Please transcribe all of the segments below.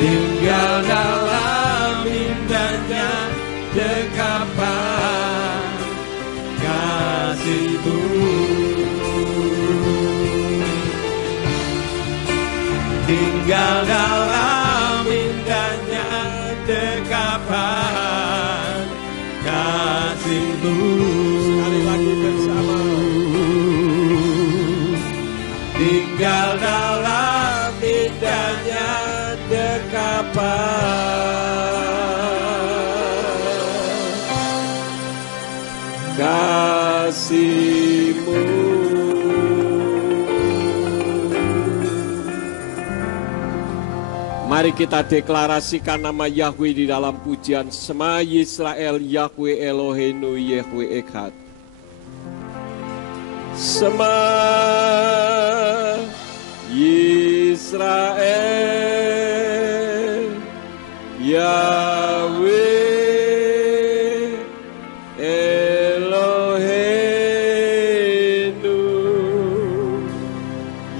tinggal dalam indahnya dekapan kasih-Mu. Tinggal dalam indahnya dekapan kasih-Mu. Sekali lagi bersama. Tinggal dalam indahnya dekapan kasih-Mu. Mari kita deklarasikan nama Yahweh di dalam pujian Shema Yisrael Yahweh Eloheinu Yahweh Echad. Shema Yisrael Yahweh Eloheinu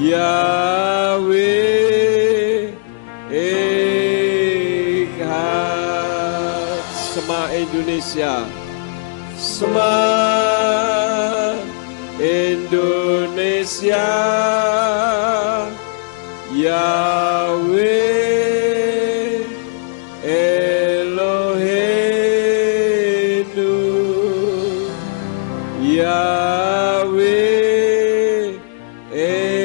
Yahweh Echad. Shema Indonesia, Shema Indonesia Yahweh Eloheinu Yahweh Echad.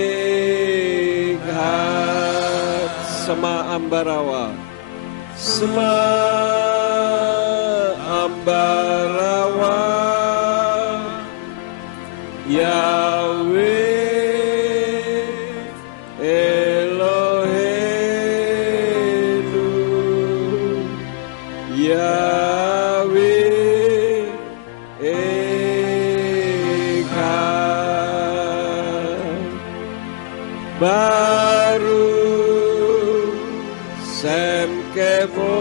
Shema Ambarawa, Shema Ambarawa Yahweh Eloheinu Yahweh Echad. Baru Semkevo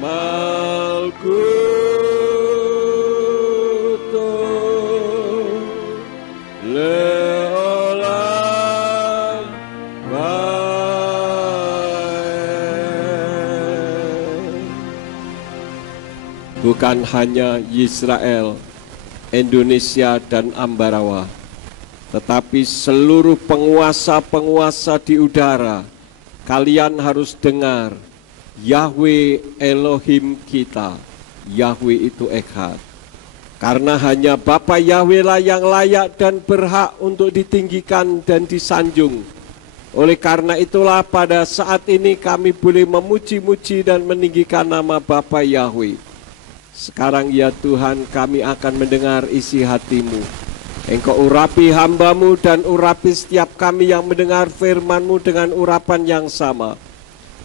Malkuto Leolam Bae. Bukan hanya Yisrael, Indonesia dan Ambarawa, tetapi seluruh penguasa-penguasa di udara, kalian harus dengar, Yahweh Elohim kita, Yahweh itu Echad. Karena hanya Bapa Yahweh lah yang layak dan berhak untuk ditinggikan dan disanjung. Oleh karena itulah pada saat ini kami boleh memuji-muji dan meninggikan nama Bapa Yahweh. Sekarang ya Tuhan, kami akan mendengar isi hati-Mu. Engkau urapi hamba-Mu dan urapi setiap kami yang mendengar firman-Mu dengan urapan yang sama.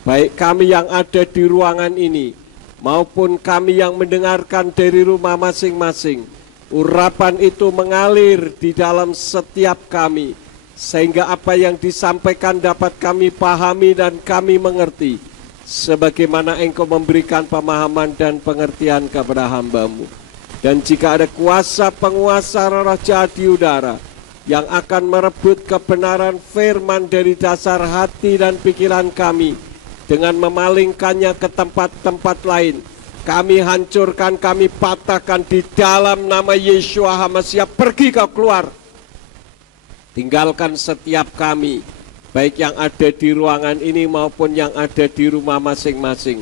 Baik kami yang ada di ruangan ini, maupun kami yang mendengarkan dari rumah masing-masing. Urapan itu mengalir di dalam setiap kami, sehingga apa yang disampaikan dapat kami pahami dan kami mengerti, sebagaimana Engkau memberikan pemahaman dan pengertian kepada hamba-Mu. Dan jika ada kuasa penguasa roh jahat di udara yang akan merebut kebenaran firman dari dasar hati dan pikiran kami dengan memalingkannya ke tempat-tempat lain, kami hancurkan, kami patahkan di dalam nama Yeshua HaMashiach. Pergi kau keluar, tinggalkan setiap kami, baik yang ada di ruangan ini maupun yang ada di rumah masing-masing,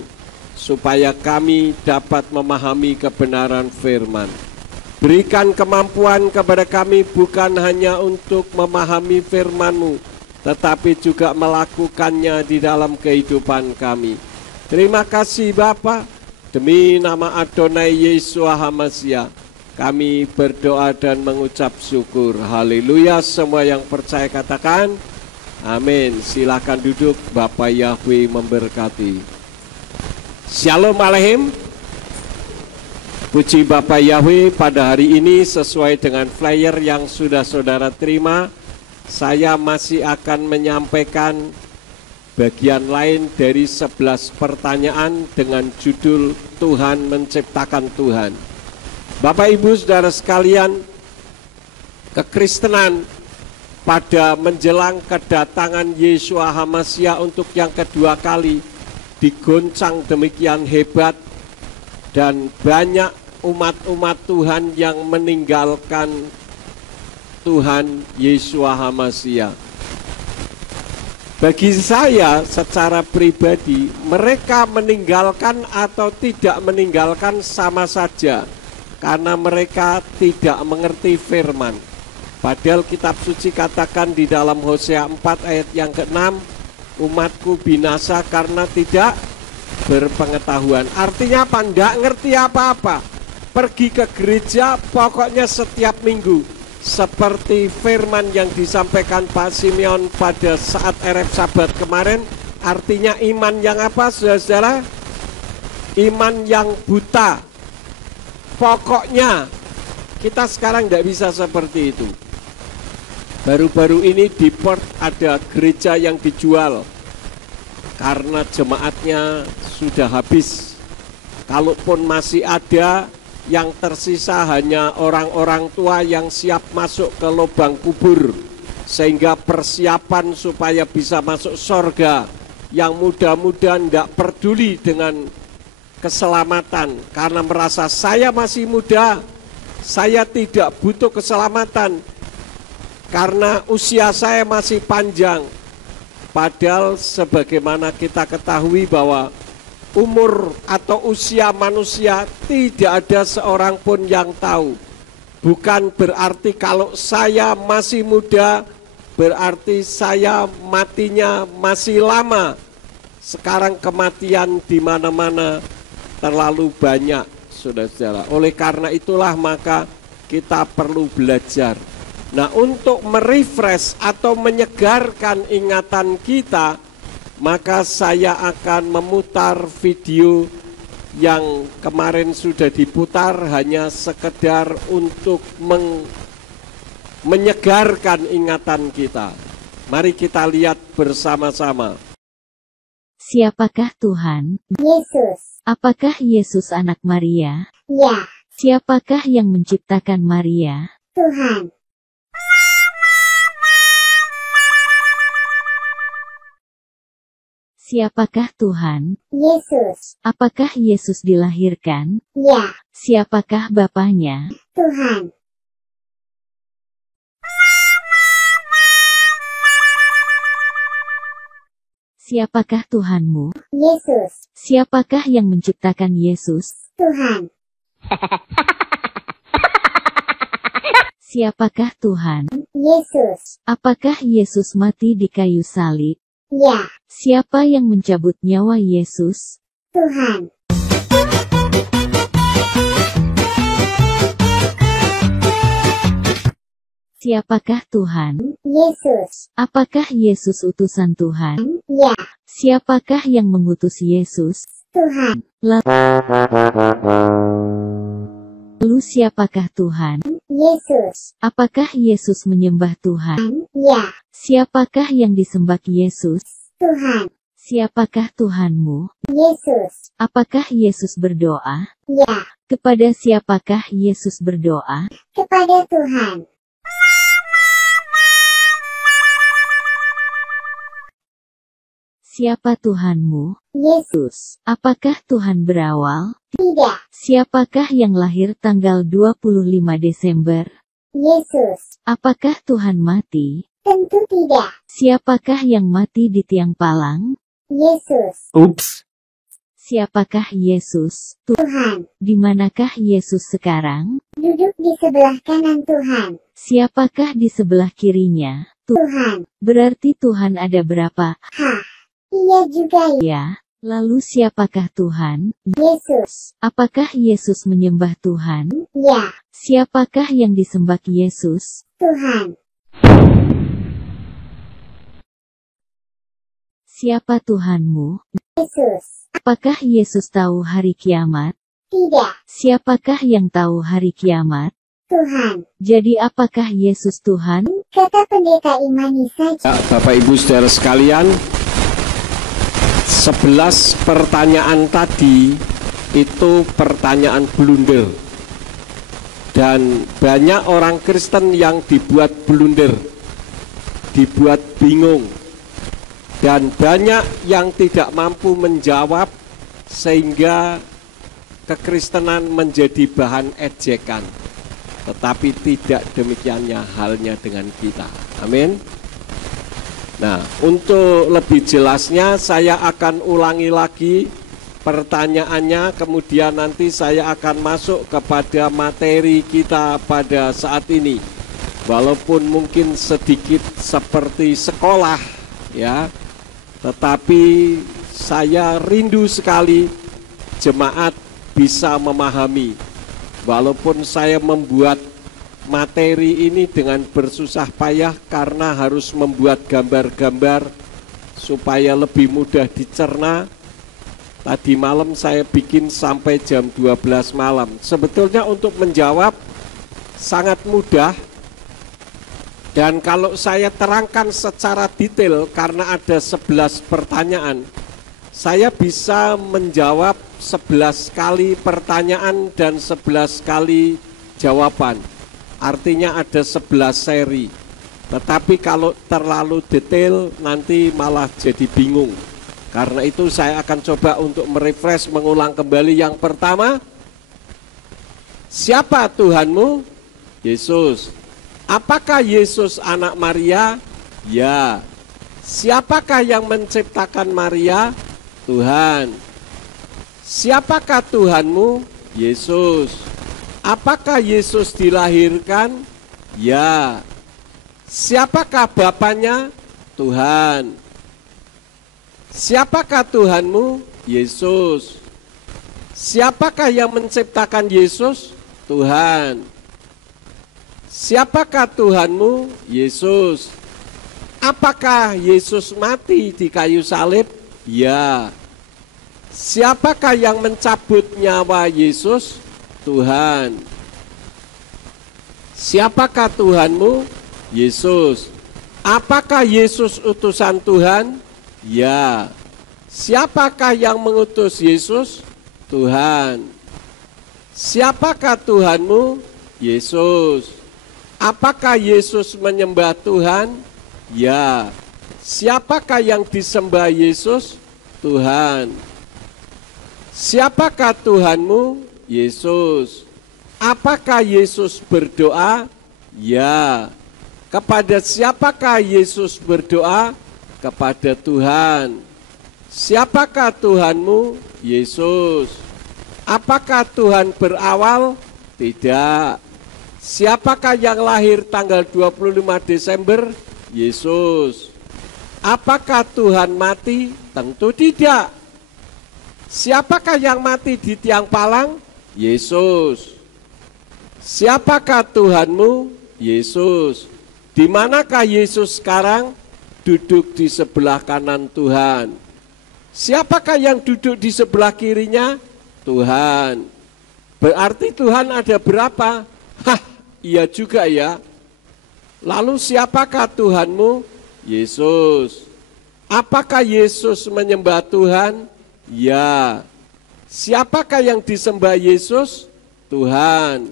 supaya kami dapat memahami kebenaran firman. Berikan kemampuan kepada kami bukan hanya untuk memahami firman-Mu, tetapi juga melakukannya di dalam kehidupan kami. Terima kasih Bapa, demi nama Adonai Yeshua HaMashiach, kami berdoa dan mengucap syukur. Haleluya. Semua yang percaya katakan amin. Silakan duduk, Bapak Yahweh memberkati. Shalom Aleichem. Puji Bapak Yahweh, pada hari ini sesuai dengan flyer yang sudah saudara terima, saya masih akan menyampaikan bagian lain dari 11 pertanyaan dengan judul Tuhan menciptakan Tuhan. Bapak Ibu Saudara sekalian, kekristenan pada menjelang kedatangan Yeshua HaMasyiah untuk yang kedua kali digoncang demikian hebat, dan banyak umat-umat Tuhan yang meninggalkan Tuhan Yeshua HaMasyiah. Bagi saya secara pribadi, mereka meninggalkan atau tidak meninggalkan sama saja, karena mereka tidak mengerti firman. Padahal kitab suci katakan di dalam Hosea 4 ayat yang ke-6, umatku binasa karena tidak berpengetahuan. Artinya apa? Tidak ngerti apa-apa. Pergi ke gereja pokoknya setiap minggu, seperti firman yang disampaikan Pak Simeon pada saat RF Sabat kemarin. Artinya iman yang apa, saudara-saudara? Iman yang buta. Pokoknya kita sekarang tidak bisa seperti itu. Baru-baru ini di Perth ada gereja yang dijual karena jemaatnya sudah habis. Kalaupun masih ada, yang tersisa hanya orang-orang tua yang siap masuk ke lubang kubur, sehingga persiapan supaya bisa masuk surga, yang mudah-mudahan tidak peduli dengan keselamatan karena merasa saya masih muda, saya tidak butuh keselamatan karena usia saya masih panjang. Padahal sebagaimana kita ketahui bahwa umur atau usia manusia tidak ada seorang pun yang tahu. Bukan berarti kalau saya masih muda berarti saya matinya masih lama. Sekarang kematian di mana-mana terlalu banyak, saudara-saudara. Oleh karena itulah maka kita perlu belajar. Nah, untuk merefresh atau menyegarkan ingatan kita, maka saya akan memutar video yang kemarin sudah diputar hanya sekedar untuk menyegarkan ingatan kita. Mari kita lihat bersama-sama. Siapakah Tuhan? Yesus. Apakah Yesus anak Maria? Ya, Siapakah yang menciptakan Maria? Tuhan. Siapakah Tuhan? Yesus. Apakah Yesus dilahirkan? Ya, Siapakah Bapaknya? Tuhan. Siapakah Tuhanmu? Yesus. Siapakah yang menciptakan Yesus? Tuhan. Siapakah Tuhan? Yesus. Apakah Yesus mati di kayu salib? Ya, Siapa yang mencabut nyawa Yesus? Tuhan. Siapakah Tuhan? Yesus. Apakah Yesus utusan Tuhan? Ya, Siapakah yang mengutus Yesus? Tuhan. Lalu siapakah Tuhan? Yesus. Apakah Yesus menyembah Tuhan? Ya, Siapakah yang disembah Yesus? Tuhan. Siapakah Tuhanmu? Yesus. Apakah Yesus berdoa? Ya, Kepada siapakah Yesus berdoa? kepada Tuhan. Siapa Tuhanmu? Yesus. Apakah Tuhan berawal? Tidak. Siapakah yang lahir tanggal 25 Desember? Yesus. Apakah Tuhan mati? Tentu tidak. Siapakah yang mati di tiang palang? Yesus. Ups. Siapakah Yesus? Tuhan. Di manakah Yesus sekarang? Duduk di sebelah kanan Tuhan. Siapakah di sebelah kirinya? Tuhan. Berarti Tuhan ada berapa? Hah. Iya juga ya. Ya. Lalu siapakah Tuhan? Yesus. Apakah Yesus menyembah Tuhan? Ya, Siapakah yang disembah Yesus? Tuhan. Siapa Tuhanmu? Yesus. Apakah Yesus tahu hari kiamat? Tidak. Siapakah yang tahu hari kiamat? Tuhan. Jadi apakah Yesus Tuhan? Kata pendeta imani saja. Ya, Bapak Ibu saudara sekalian, 11 pertanyaan tadi itu pertanyaan blunder. Dan banyak orang Kristen yang dibuat blunder. dibuat bingung. Dan banyak yang tidak mampu menjawab sehingga kekristenan menjadi bahan ejekan. Tetapi tidak demikiannya halnya dengan kita. Amin. Nah, untuk lebih jelasnya saya akan ulangi lagi pertanyaannya, kemudian nanti saya akan masuk kepada materi kita pada saat ini. Walaupun mungkin sedikit seperti sekolah ya, tetapi saya rindu sekali jemaat bisa memahami. Walaupun saya membuat materi ini dengan bersusah payah karena harus membuat gambar-gambar supaya lebih mudah dicerna. Tadi malam saya bikin sampai jam 12 malam. Sebetulnya untuk menjawab sangat mudah. Dan kalau saya terangkan secara detail karena ada 11 pertanyaan, saya bisa menjawab 11 kali pertanyaan dan 11 kali jawaban. Artinya ada 11 seri. Tetapi kalau terlalu detail nanti malah jadi bingung. Karena itu saya akan coba untuk merefresh, mengulang kembali. Yang pertama, siapa Tuhanmu? Yesus. Apakah Yesus anak Maria? Ya. Siapakah yang menciptakan Maria? Tuhan. Siapakah Tuhanmu? Yesus. Apakah Yesus dilahirkan? Ya. Siapakah Bapaknya? Tuhan. Siapakah Tuhanmu? Yesus. Siapakah yang menciptakan Yesus? Tuhan. Siapakah Tuhanmu? Yesus. Apakah Yesus mati di kayu salib? Ya. Siapakah yang mencabut nyawa Yesus? Tuhan. Siapakah Tuhanmu? Yesus. Apakah Yesus utusan Tuhan? Ya. Siapakah yang mengutus Yesus? Tuhan. Siapakah Tuhanmu? Yesus. Apakah Yesus menyembah Tuhan? Ya. Siapakah yang disembah Yesus? Tuhan. Siapakah Tuhanmu? Yesus. Apakah Yesus berdoa? Ya. Kepada siapakah Yesus berdoa? Kepada Tuhan. Siapakah Tuhanmu? Yesus. Apakah Tuhan berawal? Tidak. Siapakah yang lahir tanggal 25 Desember? Yesus. Apakah Tuhan mati? Tentu tidak. Siapakah yang mati di tiang palang? Yesus. Siapakah Tuhanmu? Yesus. Di manakah Yesus sekarang? Duduk di sebelah kanan Tuhan. Siapakah yang duduk di sebelah kirinya? Tuhan. Berarti Tuhan ada berapa? Hah, iya juga ya. Lalu siapakah Tuhanmu? Yesus. Apakah Yesus menyembah Tuhan? Ya. Siapakah yang disembah Yesus? Tuhan.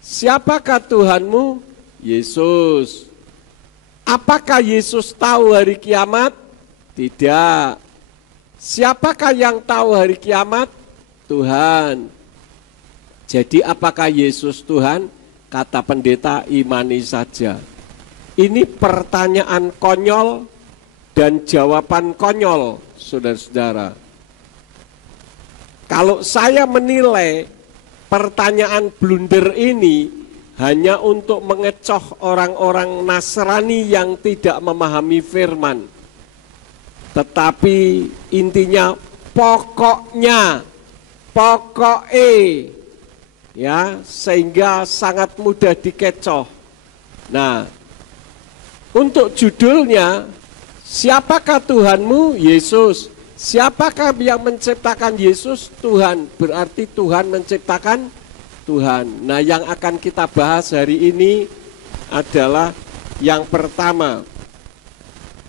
Siapakah Tuhanmu? Yesus. Apakah Yesus tahu hari kiamat? Tidak. Siapakah yang tahu hari kiamat? Tuhan. Jadi apakah Yesus Tuhan? Kata pendeta, imani saja. Ini pertanyaan konyol dan jawaban konyol, saudara-saudara. Kalau saya menilai pertanyaan blunder ini hanya untuk mengecoh orang-orang Nasrani yang tidak memahami firman. Tetapi intinya pokoknya, ya, sehingga sangat mudah dikecoh. Nah, untuk judulnya, siapakah Tuhanmu? Yesus. Siapakah yang menciptakan Yesus? Tuhan. Berarti Tuhan menciptakan Tuhan. Nah, yang akan kita bahas hari ini adalah yang pertama.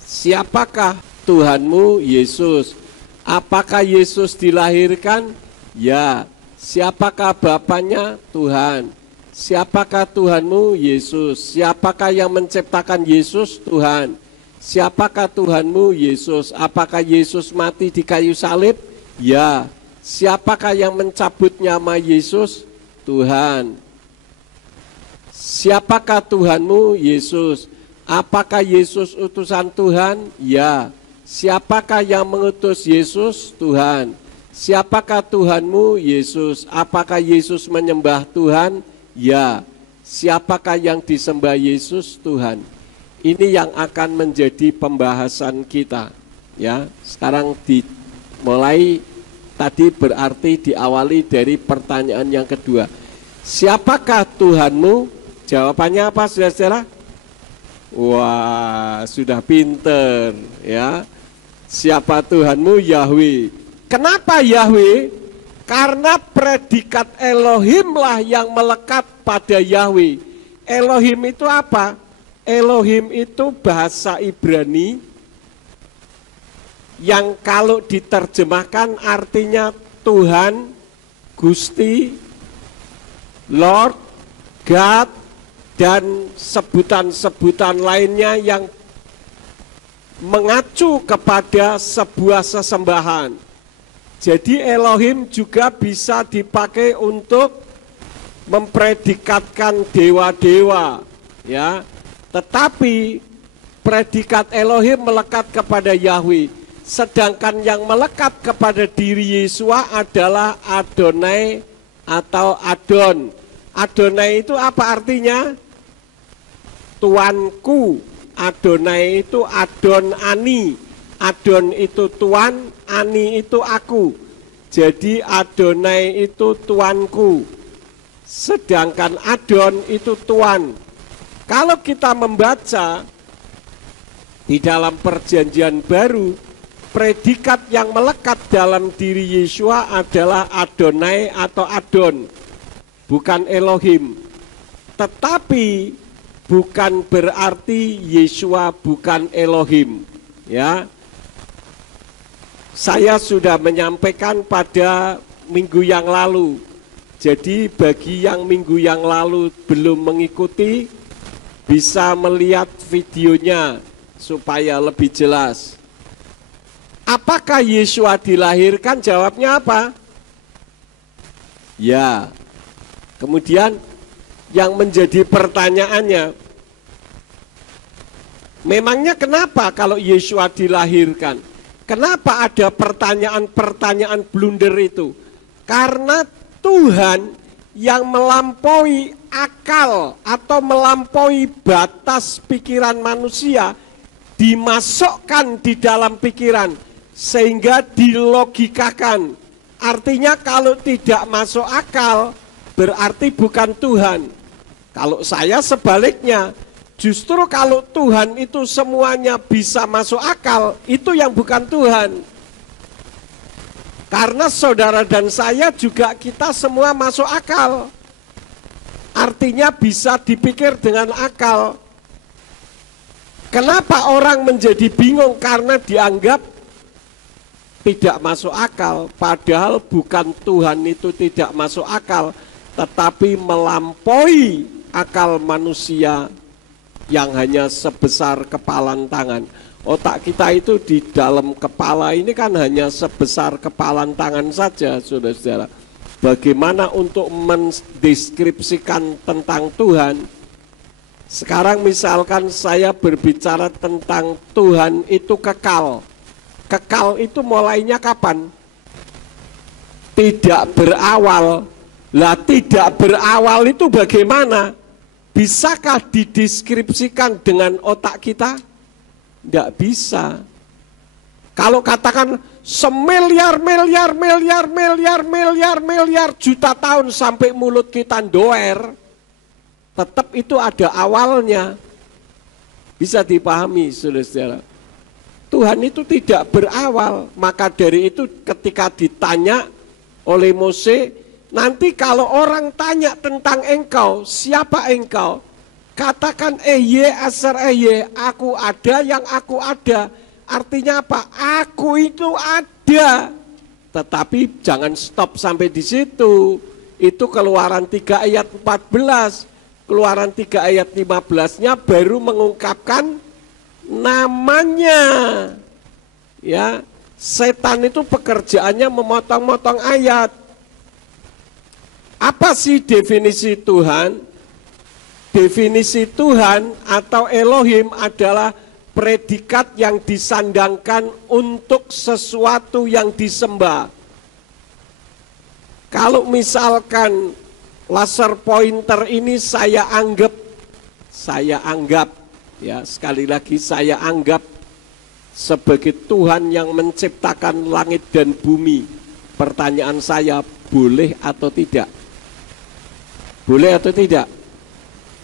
Siapakah Tuhanmu? Yesus. Apakah Yesus dilahirkan? Ya. Siapakah Bapaknya? Tuhan. Siapakah Tuhanmu? Yesus. Siapakah yang menciptakan Yesus? Tuhan. Siapakah Tuhanmu? Yesus. Apakah Yesus mati di kayu salib? Ya. Siapakah yang mencabut nyawa Yesus? Tuhan. Siapakah Tuhanmu? Yesus. Apakah Yesus utusan Tuhan? Ya. Siapakah yang mengutus Yesus? Tuhan. Siapakah Tuhanmu? Yesus. Apakah Yesus menyembah Tuhan? Ya. Siapakah yang disembah Yesus? Tuhan. Ini yang akan menjadi pembahasan kita. Ya, sekarang dimulai tadi berarti diawali dari pertanyaan yang kedua. Siapakah Tuhanmu? Jawabannya apa, saudara-saudara? Wah, sudah pinter ya. Siapa Tuhanmu? Yahweh. Kenapa Yahweh? Karena predikat Elohim lah yang melekat pada Yahweh. Elohim itu apa? Elohim itu bahasa Ibrani yang kalau diterjemahkan artinya Tuhan, Gusti, Lord, God, dan sebutan-sebutan lainnya yang mengacu kepada sebuah sesembahan. Jadi Elohim juga bisa dipakai untuk mempredikatkan dewa-dewa, ya. Tetapi predikat Elohim melekat kepada Yahweh, sedangkan yang melekat kepada diri Yesua adalah Adonai atau Adon. Adonai itu apa artinya? Tuanku. Adonai itu Adon Ani. Adon itu Tuan, Ani itu aku. Jadi Adonai itu Tuanku. Sedangkan Adon itu Tuan. Kalau kita membaca di dalam perjanjian baru, predikat yang melekat dalam diri Yesua adalah Adonai atau Adon, bukan Elohim. Tetapi bukan berarti Yesua bukan Elohim, ya. Saya sudah menyampaikan pada minggu yang lalu. Jadi bagi yang minggu yang lalu belum mengikuti, bisa melihat videonya supaya lebih jelas. Apakah Yesua dilahirkan? Jawabnya apa? Ya. Kemudian yang menjadi pertanyaannya, memangnya kenapa kalau Yesua dilahirkan? Kenapa ada pertanyaan-pertanyaan blunder itu? Karena Tuhan yang melampaui akal atau melampaui batas pikiran manusia dimasukkan di dalam pikiran sehingga dilogikakan. Artinya kalau tidak masuk akal berarti bukan Tuhan. Kalau saya sebaliknya, justru kalau Tuhan itu semuanya bisa masuk akal, itu yang bukan Tuhan. Karena saudara dan saya juga kita semua masuk akal. Artinya bisa dipikir dengan akal. Kenapa orang menjadi bingung? Karena dianggap tidak masuk akal. Padahal bukan Tuhan itu tidak masuk akal, tetapi melampaui akal manusia yang hanya sebesar kepalan tangan. Otak kita itu di dalam kepala ini kan hanya sebesar kepalan tangan saja, saudara-saudara. Bagaimana untuk mendeskripsikan tentang Tuhan? Sekarang misalkan saya berbicara tentang Tuhan itu kekal. Kekal itu mulainya kapan? Tidak berawal. Lah tidak berawal itu bagaimana? Bisakah dideskripsikan dengan otak kita? Tidak bisa. Kalau katakan semiliar miliar juta tahun sampai mulut kita doer, tetap itu ada awalnya. Bisa dipahami, saudara-saudara. Tuhan itu tidak berawal. Maka dari itu ketika ditanya oleh Mose, nanti kalau orang tanya tentang engkau, siapa engkau? Katakan Eye Aser Eye, aku ada yang aku ada. Artinya apa? Aku itu ada. Tetapi jangan stop sampai di situ. Itu Keluaran 3 ayat 14. Keluaran 3 ayat 15-nya baru mengungkapkan namanya. Ya, setan itu pekerjaannya memotong-motong ayat. Apa sih definisi Tuhan? Definisi Tuhan atau Elohim adalah predikat yang disandangkan untuk sesuatu yang disembah. Kalau misalkan laser pointer ini saya anggap, ya sekali lagi saya anggap sebagai Tuhan yang menciptakan langit dan bumi. Pertanyaan saya, boleh atau tidak? Boleh atau tidak?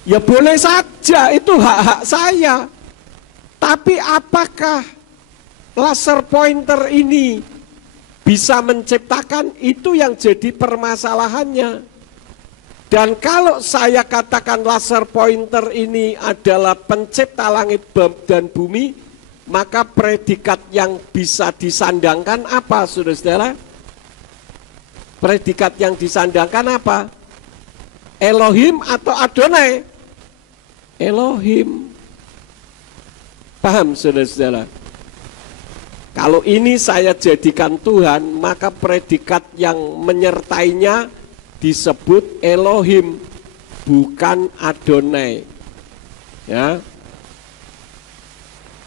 Ya boleh saja, itu hak-hak saya. Tapi apakah laser pointer ini bisa menciptakan? Itu yang jadi permasalahannya. Dan kalau saya katakan laser pointer ini adalah pencipta langit dan bumi, maka predikat yang bisa disandangkan apa, saudara-saudara? Predikat yang disandangkan apa? Elohim atau Adonai? Elohim. Paham, saudara-saudara? Kalau ini saya jadikan Tuhan, maka predikat yang menyertainya disebut Elohim, bukan Adonai. Ya.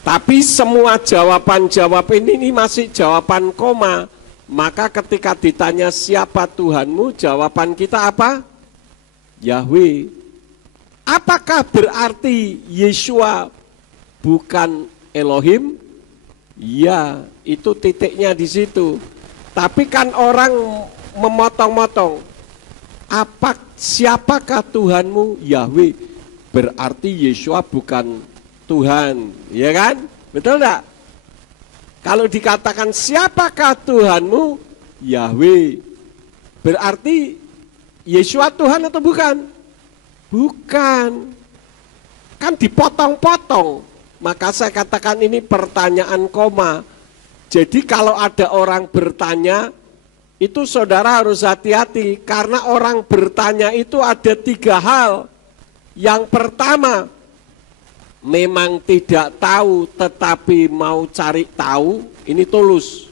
Tapi semua jawaban-jawab ini masih jawaban koma. Maka ketika ditanya siapa Tuhanmu, jawaban kita apa? Yahweh. Apakah berarti Yeshua bukan Elohim? Ya, itu titiknya di situ. Tapi kan orang memotong-motong. Siapakah Tuhanmu? Yahweh. Berarti Yeshua bukan Tuhan, ya kan? Betul enggak? Kalau dikatakan siapakah Tuhanmu? Yahweh. Berarti Yeshua Tuhan atau bukan? Bukan. Kan dipotong-potong. Maka saya katakan ini pertanyaan koma. Jadi kalau ada orang bertanya, itu saudara harus hati-hati. Karena orang bertanya itu ada 3 hal. Yang pertama, memang tidak tahu tetapi mau cari tahu, ini tulus.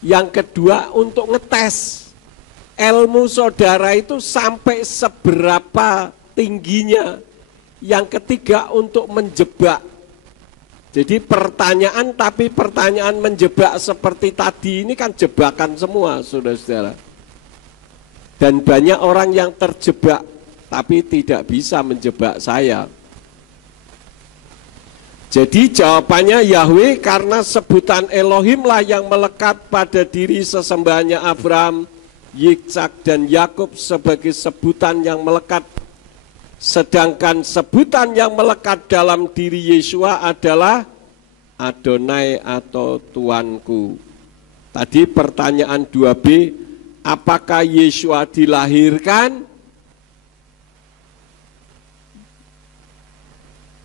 Yang kedua, untuk ngetes ilmu saudara itu sampai seberapa tingginya. Yang ketiga, untuk menjebak. Jadi pertanyaan, tapi pertanyaan menjebak seperti tadi ini kan jebakan semua, saudara-saudara. Dan banyak orang yang terjebak tapi tidak bisa menjebak saya. Jadi jawabannya Yahweh, karena sebutan Elohim lah yang melekat pada diri sesembahannya Abraham, Yitzhak dan Yakub sebagai sebutan yang melekat. Sedangkan sebutan yang melekat dalam diri Yeshua adalah Adonai atau Tuanku. Tadi pertanyaan 2B, apakah Yeshua dilahirkan?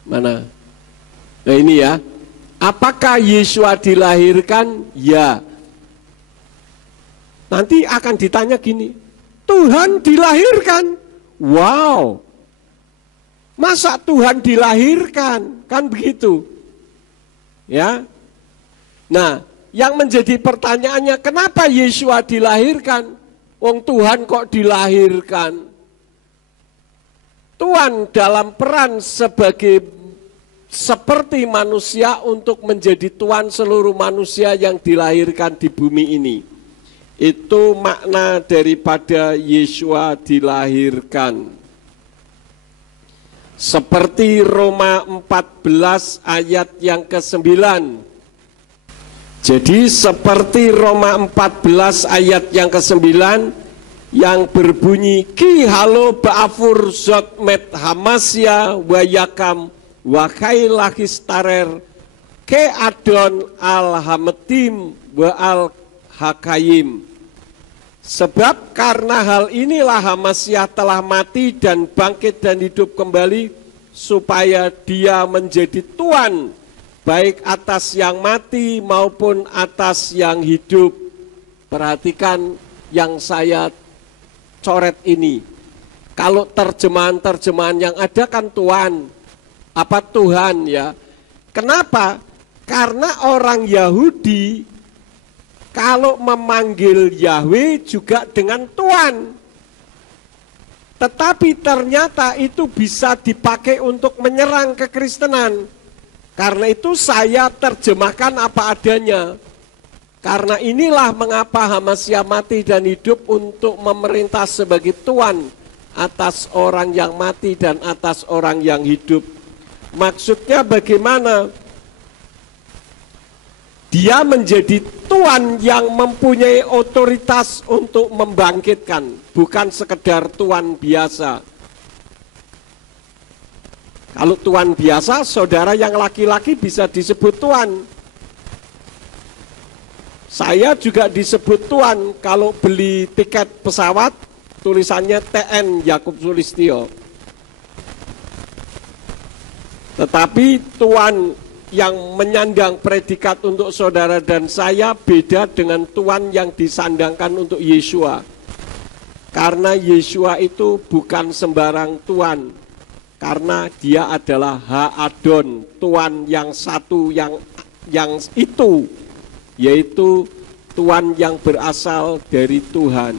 Mana? Nah ini ya, apakah Yeshua dilahirkan? Ya. Nanti akan ditanya gini, Tuhan dilahirkan? Wow. Masa Tuhan dilahirkan? Kan begitu. Ya. Nah, yang menjadi pertanyaannya, kenapa Yeshua dilahirkan? Wong Tuhan kok dilahirkan? Tuhan dalam peran seperti manusia untuk menjadi Tuhan seluruh manusia yang dilahirkan di bumi ini. Itu makna daripada Yeshua dilahirkan. Seperti Roma 14 ayat yang ke-9. Jadi seperti Roma 14 ayat yang ke-9 yang berbunyi ki halo ba'afur zot met hamasya wa yakam wa kailahis tarer ke adon al hametim wa al hakayim. Sebab karena hal inilah Hamasyah telah mati dan bangkit dan hidup kembali, supaya dia menjadi Tuhan baik atas yang mati maupun atas yang hidup. Perhatikan yang saya coret ini. Kalau terjemahan-terjemahan yang ada kan Tuhan, apa Tuhan ya. Kenapa? Karena orang Yahudi kalau memanggil Yahweh juga dengan Tuhan. Tetapi ternyata itu bisa dipakai untuk menyerang kekristenan. Karena itu saya terjemahkan apa adanya. Karena inilah mengapa Hamasya mati dan hidup untuk memerintah sebagai Tuhan atas orang yang mati dan atas orang yang hidup. Maksudnya bagaimana? Dia menjadi Tuhan yang mempunyai otoritas untuk membangkitkan, bukan sekedar Tuhan biasa. Kalau Tuhan biasa, saudara yang laki-laki bisa disebut Tuhan. Saya juga disebut Tuhan kalau beli tiket pesawat, tulisannya TN Yakub Sulistyo. Tetapi Tuhan yang menyandang predikat untuk saudara dan saya beda dengan Tuhan yang disandangkan untuk Yesua. Karena Yesua itu bukan sembarang Tuhan. Karena dia adalah Ha-Adon, Tuhan yang satu yang itu, yaitu Tuhan yang berasal dari Tuhan.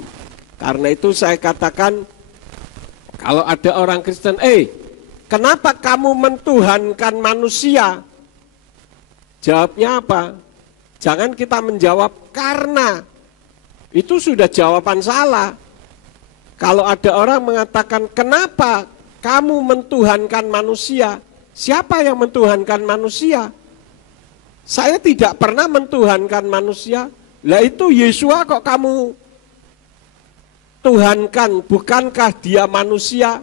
Karena itu saya katakan, kalau ada orang Kristen, kenapa kamu mentuhankan manusia? Jawabnya apa? Jangan kita menjawab karena. Itu sudah jawaban salah. Kalau ada orang mengatakan kenapa kamu mentuhankan manusia? Siapa yang mentuhankan manusia? Saya tidak pernah mentuhankan manusia. Lah itu Yesua kok kamu tuhankan? Bukankah dia manusia?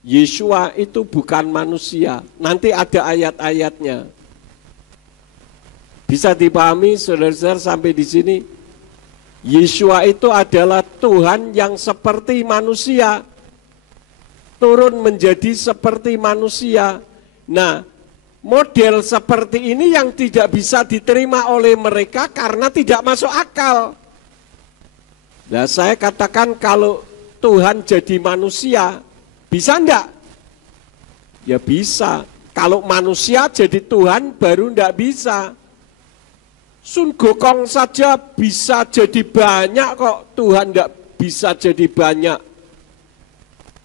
Yesua itu bukan manusia. Nanti ada ayat-ayatnya. Bisa dipahami saudara-saudara sampai di sini? Yesua itu adalah Tuhan yang seperti manusia. Turun menjadi seperti manusia. Nah, model seperti ini yang tidak bisa diterima oleh mereka karena tidak masuk akal. Nah, saya katakan kalau Tuhan jadi manusia, bisa enggak? Ya bisa. Kalau manusia jadi Tuhan baru enggak bisa. Sun Gokong saja bisa jadi banyak kok, Tuhan enggak bisa jadi banyak.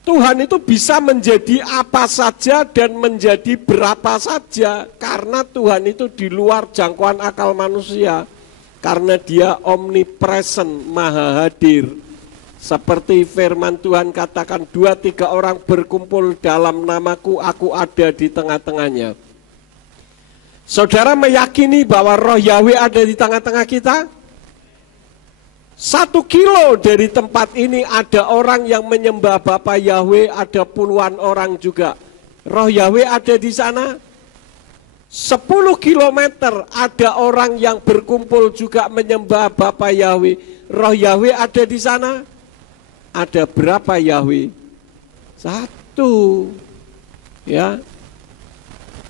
Tuhan itu bisa menjadi apa saja dan menjadi berapa saja, karena Tuhan itu di luar jangkauan akal manusia, karena dia omnipresent, maha hadir. Seperti firman Tuhan katakan, 2-3 orang berkumpul dalam namaku, aku ada di tengah-tengahnya. Saudara meyakini bahwa roh Yahweh ada di tengah-tengah kita? 1 kilo dari tempat ini ada orang yang menyembah Bapa Yahweh, ada puluhan orang juga. Roh Yahweh ada di sana. 10 kilometer ada orang yang berkumpul juga menyembah Bapa Yahweh. Roh Yahweh ada di sana. Ada berapa Yahweh? 1. Ya.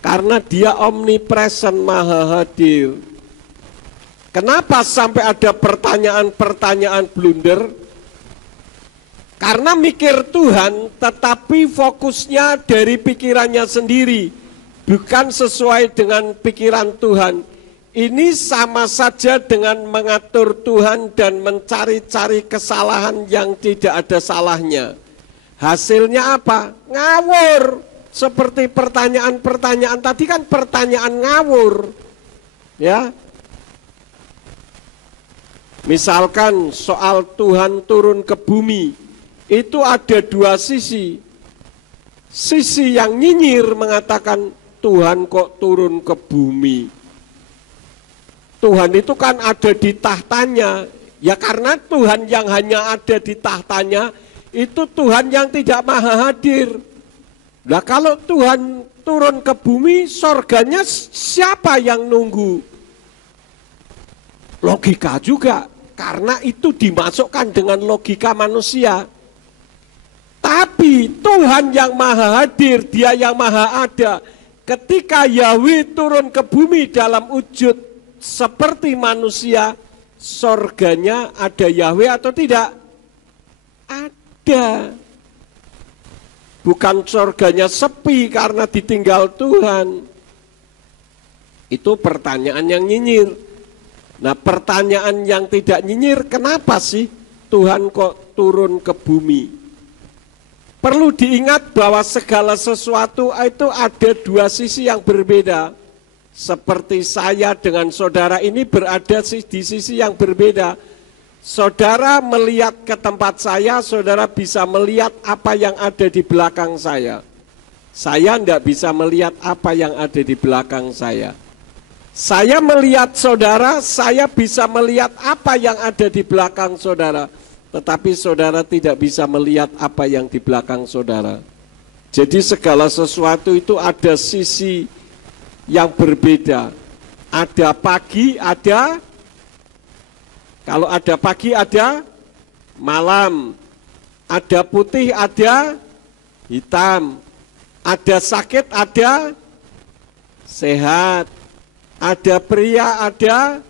Karena dia omnipresent, maha hadir. Kenapa sampai ada pertanyaan-pertanyaan blunder? Karena mikir Tuhan, tetapi fokusnya dari pikirannya sendiri, bukan sesuai dengan pikiran Tuhan. Ini sama saja dengan mengatur Tuhan dan mencari-cari kesalahan yang tidak ada salahnya. Hasilnya apa? Ngawur. Seperti pertanyaan-pertanyaan tadi kan pertanyaan ngawur. Ya. Misalkan soal Tuhan turun ke bumi, itu ada 2 sisi. Sisi yang nyinyir mengatakan Tuhan kok turun ke bumi. Tuhan itu kan ada di tahtanya. Ya karena Tuhan yang hanya ada di tahtanya, itu Tuhan yang tidak maha hadir. Nah kalau Tuhan turun ke bumi, sorganya siapa yang nunggu? Logika juga, karena itu dimasukkan dengan logika manusia. Tapi Tuhan yang maha hadir, dia yang maha ada. Ketika Yahweh turun ke bumi dalam wujud seperti manusia, sorganya ada Yahweh atau tidak? Ada. ada. Bukan surganya sepi karena ditinggal Tuhan. Itu pertanyaan yang nyinyir. Nah, pertanyaan yang tidak nyinyir, kenapa sih Tuhan kok turun ke bumi? Perlu diingat bahwa segala sesuatu itu ada dua sisi yang berbeda. Seperti saya dengan saudara ini berada di sisi yang berbeda. Saudara melihat ke tempat saya, saudara bisa melihat apa yang ada di belakang saya. Saya tidak bisa melihat apa yang ada di belakang saya. Saya melihat saudara, saya bisa melihat apa yang ada di belakang saudara. Tetapi saudara tidak bisa melihat apa yang di belakang saudara. Jadi segala sesuatu itu ada sisi yang berbeda. Ada pagi, kalau ada pagi ada malam. Ada putih, ada hitam. Ada sakit, ada sehat. Ada pria, ada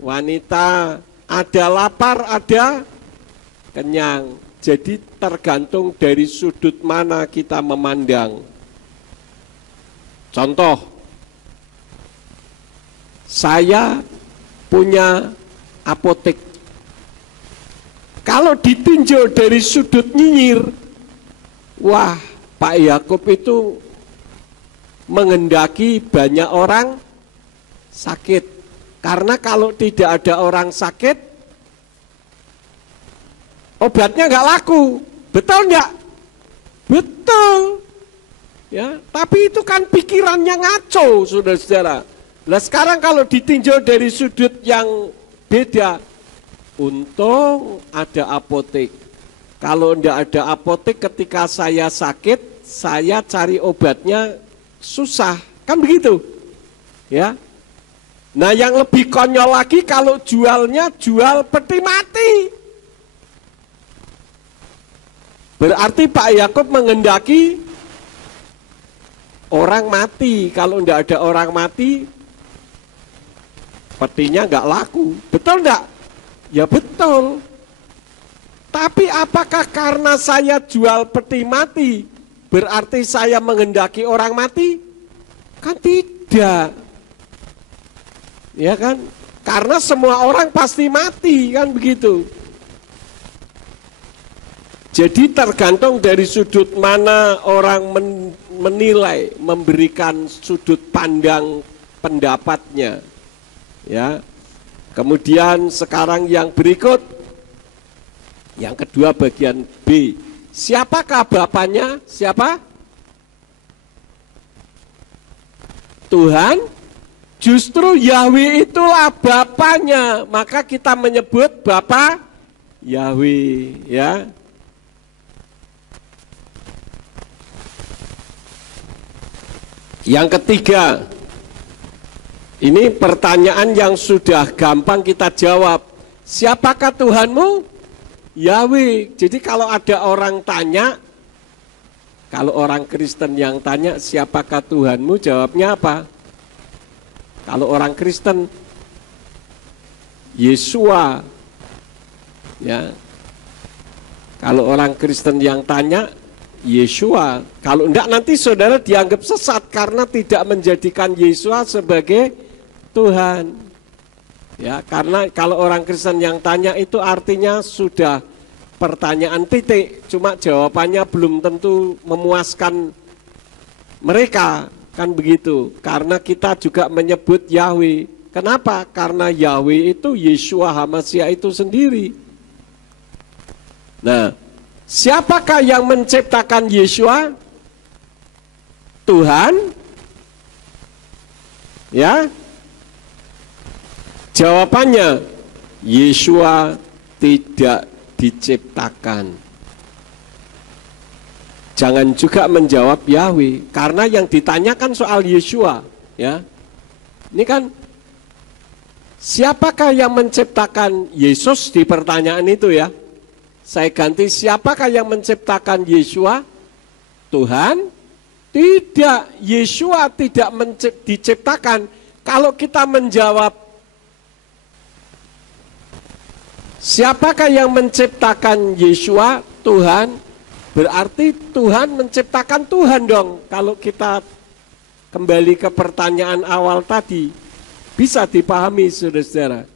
wanita. Ada lapar, ada kenyang. Jadi tergantung dari sudut mana kita memandang. Contoh, saya punya apotek. Kalau ditinjau dari sudut nyinyir, wah, Pak Yakub itu menghendaki banyak orang sakit. Karena kalau tidak ada orang sakit, obatnya nggak laku. Betul nggak? Betul. Ya, tapi itu kan pikirannya ngaco, saudara-saudara. Nah sekarang kalau ditinjau dari sudut yang beda, untung ada apotek. Kalau tidak ada apotek ketika saya sakit, saya cari obatnya susah, kan begitu? Ya. Nah yang lebih konyol lagi kalau jualnya jual peti mati. Berarti Pak Yakub menghendaki orang mati. Kalau tidak ada orang mati, petinya nggak laku. Betul nggak? Ya betul. Tapi apakah karena saya jual peti mati berarti saya menghendaki orang mati? Kan tidak. Ya kan? Karena semua orang pasti mati, kan begitu. Jadi tergantung dari sudut mana orang menilai, memberikan sudut pandang pendapatnya. Ya. Kemudian sekarang yang berikut, yang kedua bagian B. Siapakah bapaknya? Siapa? Tuhan. Justru Yahweh itulah bapaknya. Maka kita menyebut Bapa Yahweh, ya. Yang ketiga, ini pertanyaan yang sudah gampang kita jawab. Siapakah Tuhanmu? Yahweh. Jadi kalau ada orang tanya, kalau orang Kristen yang tanya siapakah Tuhanmu, jawabnya apa? Kalau orang Kristen, Yesua. Ya. Kalau orang Kristen yang tanya, Yesua. Kalau enggak nanti saudara dianggap sesat karena tidak menjadikan Yesua sebagai Tuhan. Ya, karena kalau orang Kristen yang tanya itu artinya sudah pertanyaan titik, cuma jawabannya belum tentu memuaskan mereka, kan begitu. Karena kita juga menyebut Yahweh. Kenapa? Karena Yahweh itu Yeshua HaMashiach itu sendiri. Nah, siapakah yang menciptakan Yeshua? Tuhan? Ya? Jawabannya, Yeshua tidak diciptakan. Jangan juga menjawab Yahweh, karena yang ditanyakan soal Yeshua, ya. Ini kan siapakah yang menciptakan Yesus di pertanyaan itu, ya? Saya ganti, siapakah yang menciptakan Yeshua? Tuhan? Tidak, Yeshua tidak diciptakan. Kalau kita menjawab siapakah yang menciptakan Yeshua? Tuhan, berarti Tuhan menciptakan Tuhan dong. Kalau kita kembali ke pertanyaan awal tadi, bisa dipahami saudara-saudara.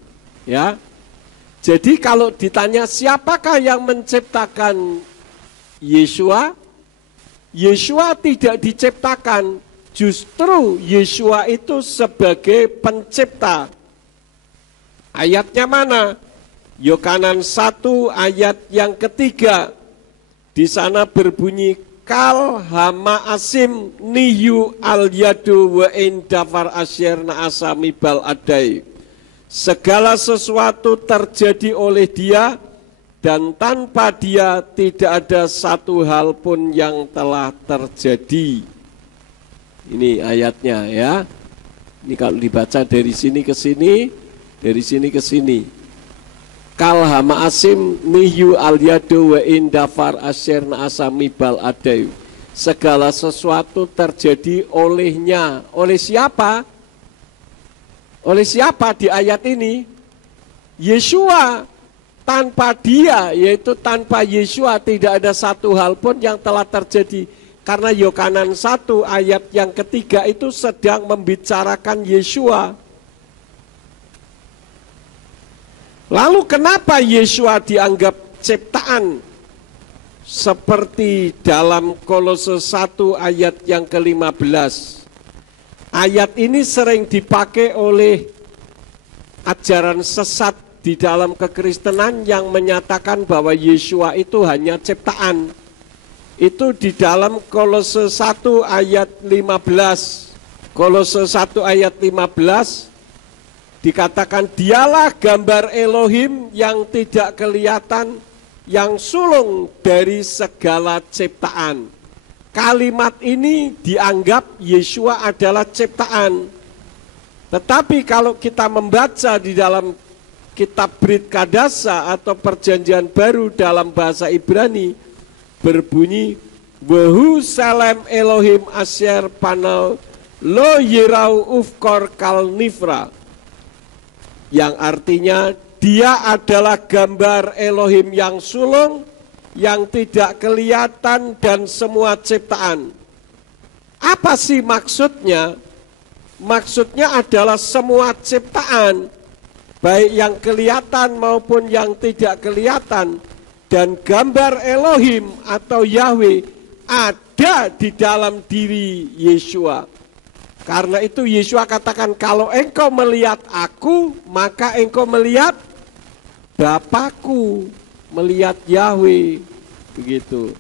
Ya. Jadi kalau ditanya siapakah yang menciptakan Yesua? Yesua tidak diciptakan, justru Yesua itu sebagai pencipta. Ayatnya mana? Yohanes 1 ayat yang ketiga. Di sana berbunyi, kal hama asim niyu al yadu wa in dafar asyir na asami bal adai. Segala sesuatu terjadi oleh dia, dan tanpa dia tidak ada satu hal pun yang telah terjadi. Ini ayatnya ya. Ini kalau dibaca dari sini ke sini, dari sini ke sini. Kal hama asim niyu al yadu wa in dafar asyir na asami bal adai. Segala sesuatu terjadi olehnya. Oleh siapa? Oleh siapa di ayat ini? Yesua. Tanpa dia, yaitu tanpa Yesua tidak ada satu hal pun yang telah terjadi. Karena Yohanes 1 ayat yang ketiga itu sedang membicarakan Yesua. Lalu kenapa Yesua dianggap ciptaan? Seperti dalam Kolose 1 ayat yang ke-15. Ayat ini sering dipakai oleh ajaran sesat di dalam kekristenan yang menyatakan bahwa Yesua itu hanya ciptaan. Itu di dalam Kolose 1 ayat 15. Kolose 1 ayat 15 dikatakan dialah gambar Elohim yang tidak kelihatan, yang sulung dari segala ciptaan. Kalimat ini dianggap Yesua adalah ciptaan. Tetapi kalau kita membaca di dalam kitab Brit Kadasa atau perjanjian baru dalam bahasa Ibrani, berbunyi Wahu Salem Elohim Asyer Panal Lo Yirau Ufkor Kal Nifra, yang artinya dia adalah gambar Elohim yang sulung, yang tidak kelihatan dan semua ciptaan. Apa sih maksudnya? Maksudnya adalah semua ciptaan, baik yang kelihatan maupun yang tidak kelihatan, dan gambar Elohim atau Yahweh ada di dalam diri Yesua. Karena itu Yesua katakan, kalau engkau melihat aku, maka engkau melihat Bapakku, melihat Yahweh. Begitu.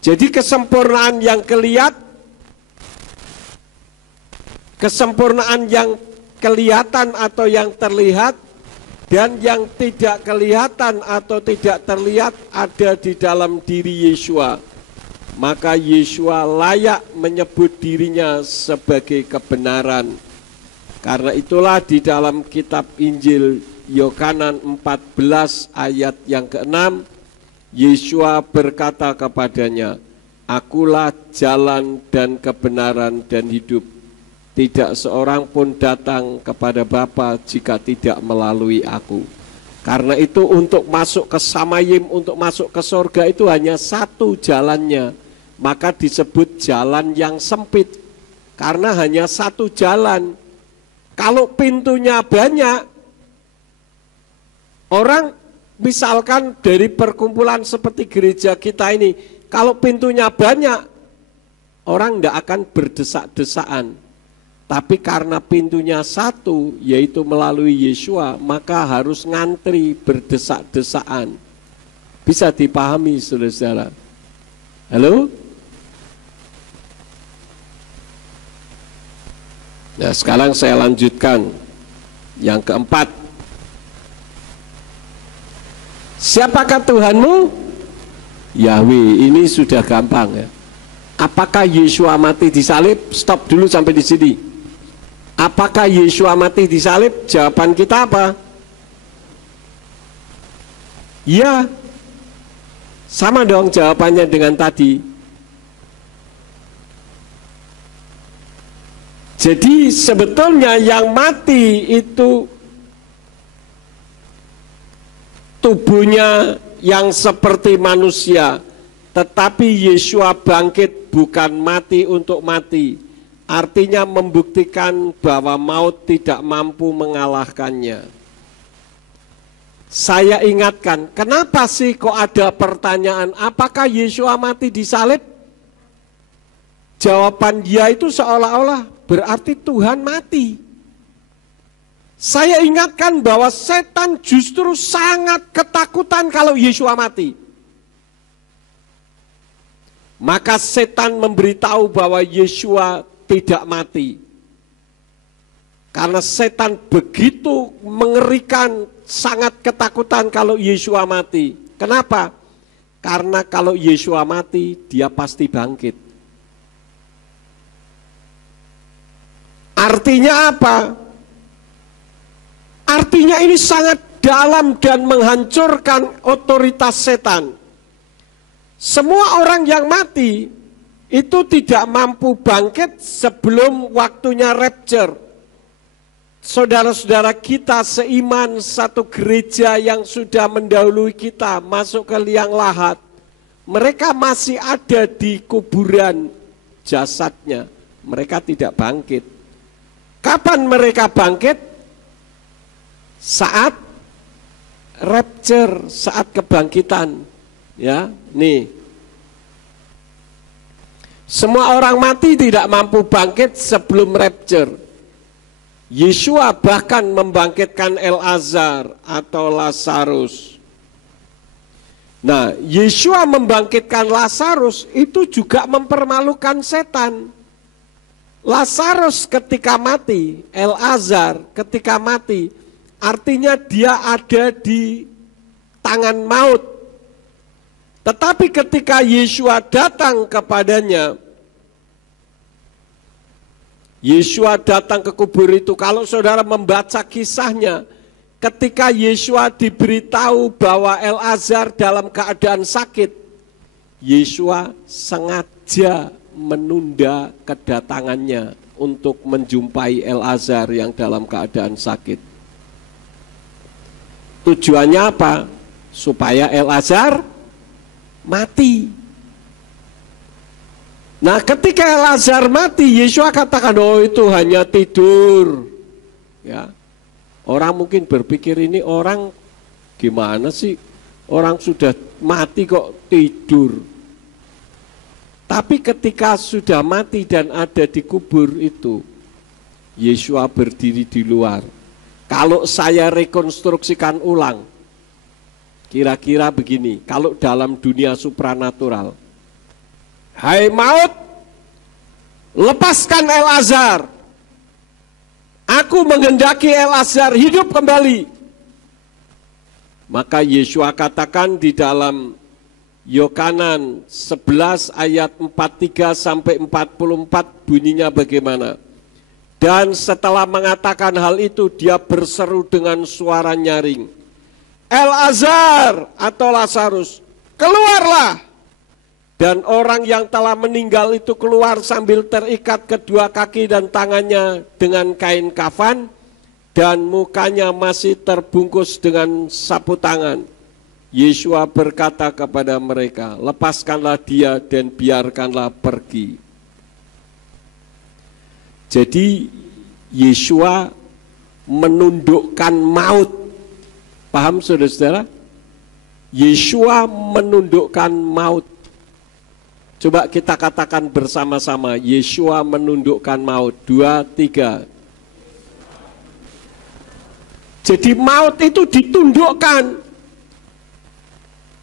Jadi kesempurnaan yang kelihatan atau yang terlihat, dan yang tidak kelihatan atau tidak terlihat ada di dalam diri Yesua. Maka Yesua layak menyebut dirinya sebagai kebenaran. Karena itulah di dalam kitab Injil Yohanes 14 ayat yang ke-6, Yesua berkata kepadanya, Akulah jalan dan kebenaran dan hidup. Tidak seorang pun datang kepada Bapa jika tidak melalui aku. Karena itu untuk masuk ke Samayim, untuk masuk ke surga itu hanya satu jalannya. Maka disebut jalan yang sempit. Karena hanya satu jalan. Kalau pintunya banyak, orang misalkan dari perkumpulan seperti gereja kita ini, kalau pintunya banyak, orang tidak akan berdesak-desaan. Tapi karena pintunya satu, yaitu melalui Yesua, maka harus ngantri berdesak-desaan. Bisa dipahami saudara-saudara? Halo? Nah, sekarang saya lanjutkan yang keempat. Siapakah Tuhanmu? Yahweh. Ini sudah gampang ya. Apakah Yesua mati di salib? Stop dulu sampai di sini. Apakah Yesua mati di salib? Jawaban kita apa? Ya. Sama dong jawabannya dengan tadi. Jadi sebetulnya yang mati itu tubuhnya yang seperti manusia, tetapi Yeshua bangkit bukan mati untuk mati. Artinya membuktikan bahwa maut tidak mampu mengalahkannya. Saya ingatkan, kenapa sih kok ada pertanyaan, apakah Yeshua mati disalib? Jawaban dia itu seolah-olah berarti Tuhan mati. Saya ingatkan bahwa setan justru sangat ketakutan kalau Yeshua mati. Maka setan memberitahu bahwa Yeshua tidak mati. Karena setan begitu mengerikan, sangat ketakutan kalau Yeshua mati. Kenapa? Karena kalau Yeshua mati, dia pasti bangkit. Artinya apa? Artinya ini sangat dalam dan menghancurkan otoritas setan. Semua orang yang mati itu tidak mampu bangkit sebelum waktunya rapture. Saudara-saudara kita seiman satu gereja yang sudah mendahului kita masuk ke liang lahat, mereka masih ada di kuburan jasadnya, mereka tidak bangkit. Kapan mereka bangkit? Saat rapture, saat kebangkitan. Ya, nih. Semua orang mati tidak mampu bangkit sebelum rapture. Yeshua bahkan membangkitkan El-Azhar atau Lazarus. Nah, Yeshua membangkitkan Lazarus itu juga mempermalukan setan. Lazarus ketika mati, El-Azhar ketika mati, artinya dia ada di tangan maut. Tetapi ketika Yeshua datang kepadanya, Yeshua datang ke kubur itu. Kalau saudara membaca kisahnya, ketika Yeshua diberitahu bahwa El-Azhar dalam keadaan sakit, Yeshua sengaja menunda kedatangannya untuk menjumpai El-Azhar yang dalam keadaan sakit. Tujuannya apa? Supaya El-Azhar mati. Nah, ketika El-Azhar mati, Yeshua katakan, oh itu hanya tidur. Ya, orang mungkin berpikir ini orang gimana sih? Orang sudah mati kok tidur. Tapi ketika sudah mati dan ada di kubur itu, Yeshua berdiri di luar. Kalau saya rekonstruksikan ulang, kira-kira begini, kalau dalam dunia supranatural, hai maut, lepaskan El-Azhar. Aku menghendaki El-Azhar hidup kembali. Maka Yeshua katakan di dalam Yohanan 11 ayat 43 sampai 44 bunyinya bagaimana? Dan setelah mengatakan hal itu, dia berseru dengan suara nyaring, El-Azhar atau Lazarus, keluarlah. Dan orang yang telah meninggal itu keluar sambil terikat kedua kaki dan tangannya dengan kain kafan, dan mukanya masih terbungkus dengan sapu tangan. Yeshua berkata kepada mereka, lepaskanlah dia dan biarkanlah pergi. Jadi Yeshua menundukkan maut. Paham saudara-saudara? Yeshua menundukkan maut. Coba kita katakan bersama-sama, Yeshua menundukkan maut. 2, 3. Jadi maut itu ditundukkan.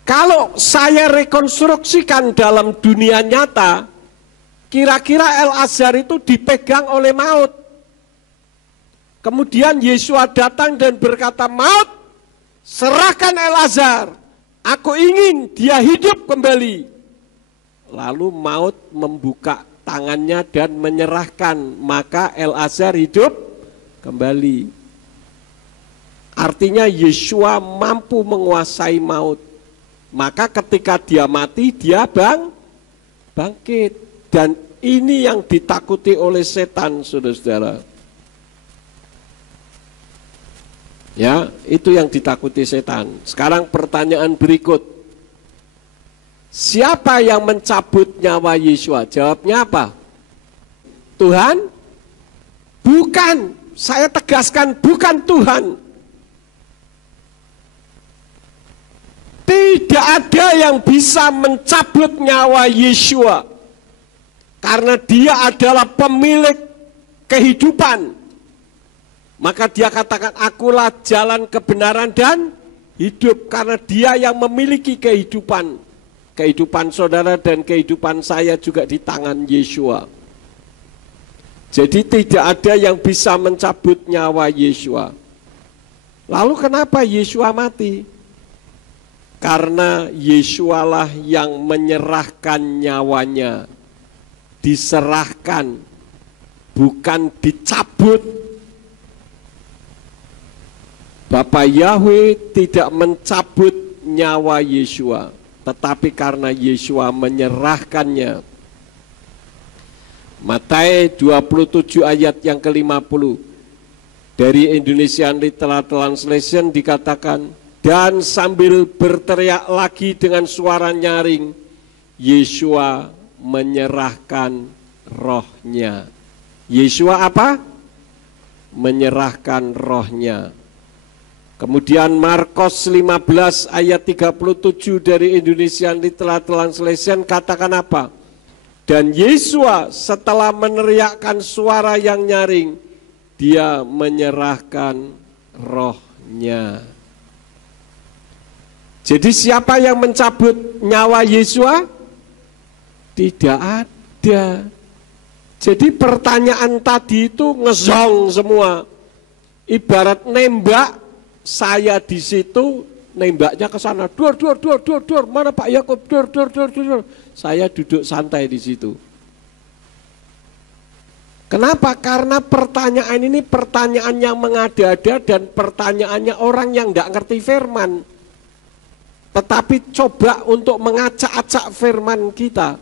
Kalau saya rekonstruksikan dalam dunia nyata, kira-kira El-Azhar itu dipegang oleh maut. Kemudian Yeshua datang dan berkata, maut, serahkan El-Azhar. Aku ingin dia hidup kembali. Lalu maut membuka tangannya dan menyerahkan, maka El-Azhar hidup kembali. Artinya Yeshua mampu menguasai maut. Maka ketika dia mati, dia bangkit. Dan ini yang ditakuti oleh setan, saudara-saudara. Ya, itu yang ditakuti setan. Sekarang pertanyaan berikut. Siapa yang mencabut nyawa Yesua? Jawabnya apa? Tuhan? Bukan. Saya tegaskan, bukan Tuhan. Tidak ada yang bisa mencabut nyawa Yesua. Karena dia adalah pemilik kehidupan. Maka dia katakan, akulah jalan kebenaran dan hidup. Karena dia yang memiliki kehidupan. Kehidupan saudara dan kehidupan saya juga di tangan Yesua. Jadi tidak ada yang bisa mencabut nyawa Yesua. Lalu kenapa Yesua mati? Karena Yesualah yang menyerahkan nyawanya. Diserahkan, bukan dicabut. Bapa Yahweh tidak mencabut nyawa Yesua, tetapi karena Yesua menyerahkannya. Matius 27 ayat yang ke-50 dari Indonesian Literal Translation dikatakan, dan sambil berteriak lagi dengan suara nyaring, Yesua menyerahkan rohnya. Yesua apa? Menyerahkan rohnya. Kemudian Markus 15 ayat 37 dari Indonesian Literal Translation katakan apa? Dan Yesua setelah meneriakkan suara yang nyaring, dia menyerahkan rohnya. Jadi siapa yang mencabut nyawa Yesua? Tidak ada. Jadi pertanyaan tadi itu ngezong semua. Ibarat nembak, saya di situ nembaknya ke sana. Dor. Mana Pak Yakub? Dor. Saya duduk santai di situ. Kenapa? Karena pertanyaan ini pertanyaan yang mengada-ada dan pertanyaannya orang yang tidak ngerti firman. Tetapi coba untuk mengacak-acak firman kita.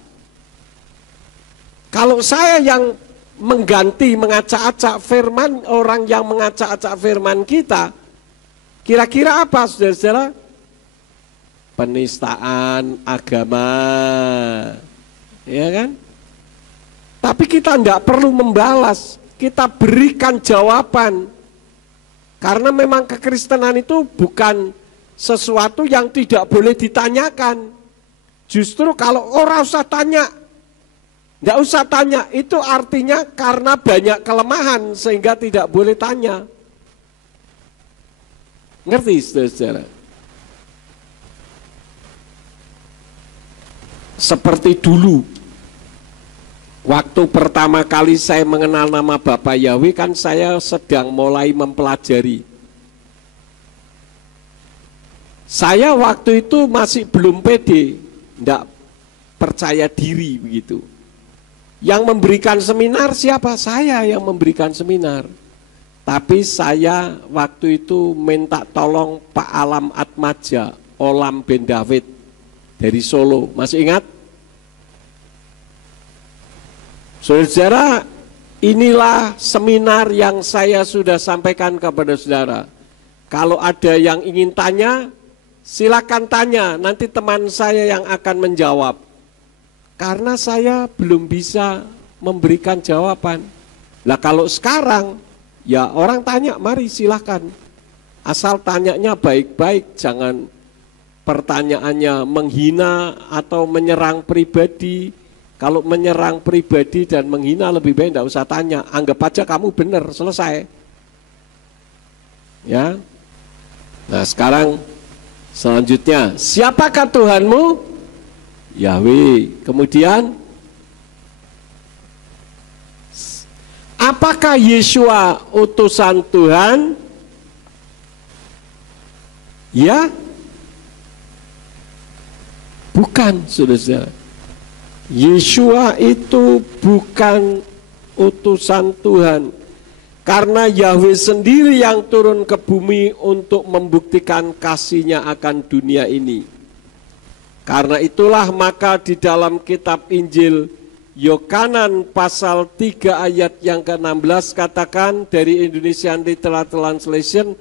Kalau saya yang mengganti mengacak-acak firman orang yang mengacak-acak firman kita, kira-kira apa saudara-saudara? Penistaan agama, ya kan? Tapi kita tidak perlu membalas, kita berikan jawaban. Karena memang kekristenan itu bukan sesuatu yang tidak boleh ditanyakan. Justru kalau orang usah tanya, tidak usah tanya, itu artinya karena banyak kelemahan sehingga tidak boleh tanya. Ngerti saudara-saudara? Seperti dulu, waktu pertama kali saya mengenal nama Bapak Yahweh kan saya sedang mulai mempelajari. Saya waktu itu masih belum pede, tidak percaya diri begitu. Yang memberikan seminar siapa? Saya yang memberikan seminar. Tapi saya waktu itu minta tolong Pak Alam Atmaja, Olam Ben David dari Solo. Masih ingat? Saudara, inilah seminar yang saya sudah sampaikan kepada saudara. Kalau ada yang ingin tanya, silakan tanya, nanti teman saya yang akan menjawab. Karena saya belum bisa memberikan jawaban. Lah kalau sekarang, ya orang tanya, mari silakan. Asal tanyanya baik-baik, jangan pertanyaannya menghina atau menyerang pribadi. Kalau menyerang pribadi dan menghina lebih baik tidak usah tanya. Anggap aja kamu benar, selesai. Ya. Nah sekarang selanjutnya, siapakah Tuhanmu? Yahweh. Kemudian, apakah Yesua utusan Tuhan? Ya. Bukan, saudara-saudara. Yesua itu bukan utusan Tuhan. Karena Yahweh sendiri yang turun ke bumi untuk membuktikan kasih-Nya akan dunia ini. Karena itulah maka di dalam kitab Injil Yohanan pasal 3 ayat yang ke-16 katakan dari Indonesian Literal Translation,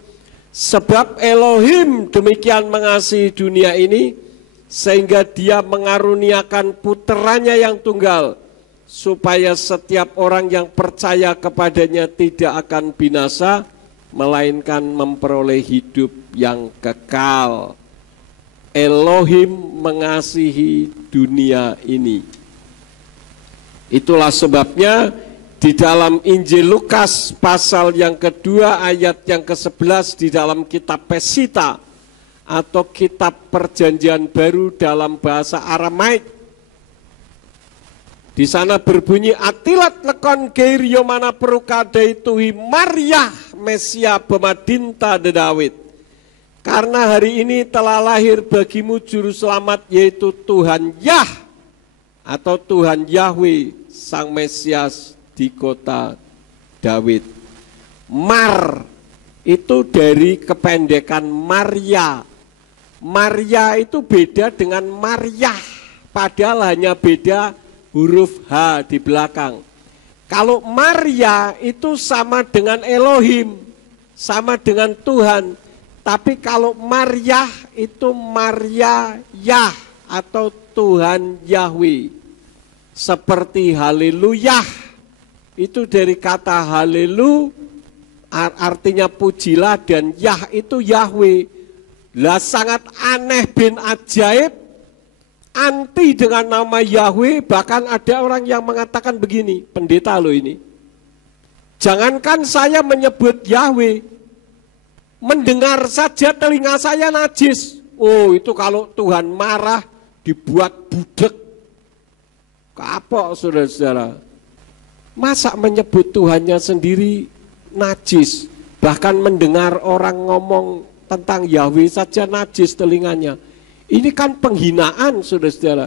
Sebab Elohim demikian mengasihi dunia ini, sehingga dia mengaruniakan puteranya yang tunggal, supaya setiap orang yang percaya kepadanya tidak akan binasa, melainkan memperoleh hidup yang kekal. Elohim mengasihi dunia ini. Itulah sebabnya di dalam Injil Lukas pasal yang kedua ayat yang ke-11 di dalam kitab Pesita atau kitab Perjanjian Baru dalam bahasa Aramaik, di sana berbunyi, atilat lekon geir yomana perukadai tuhi Maria Mesia bemadinta de Daud. Karena hari ini telah lahir bagimu juru selamat, yaitu Tuhan Yah atau Tuhan Yahweh Sang Mesias di kota Daud. Mar itu dari kependekan Maria. Maria itu beda dengan Maryah, padahal hanya beda huruf H di belakang. Kalau Maria itu sama dengan Elohim, sama dengan Tuhan. Tapi kalau Maryah itu Maria Yah atau Tuhan Yahweh. Seperti haleluya, itu dari kata halelu, artinya pujilah, dan Yah itu Yahweh. Lah sangat aneh bin ajaib, anti dengan nama Yahweh. Bahkan ada orang yang mengatakan begini, pendeta loh ini, jangankan saya menyebut Yahweh, mendengar saja telinga saya najis. Oh, itu kalau Tuhan marah dibuat budek, kapok saudara-saudara. Masa menyebut Tuhannya sendiri najis, bahkan mendengar orang ngomong tentang Yahweh saja najis telinganya. Ini kan penghinaan saudara-saudara.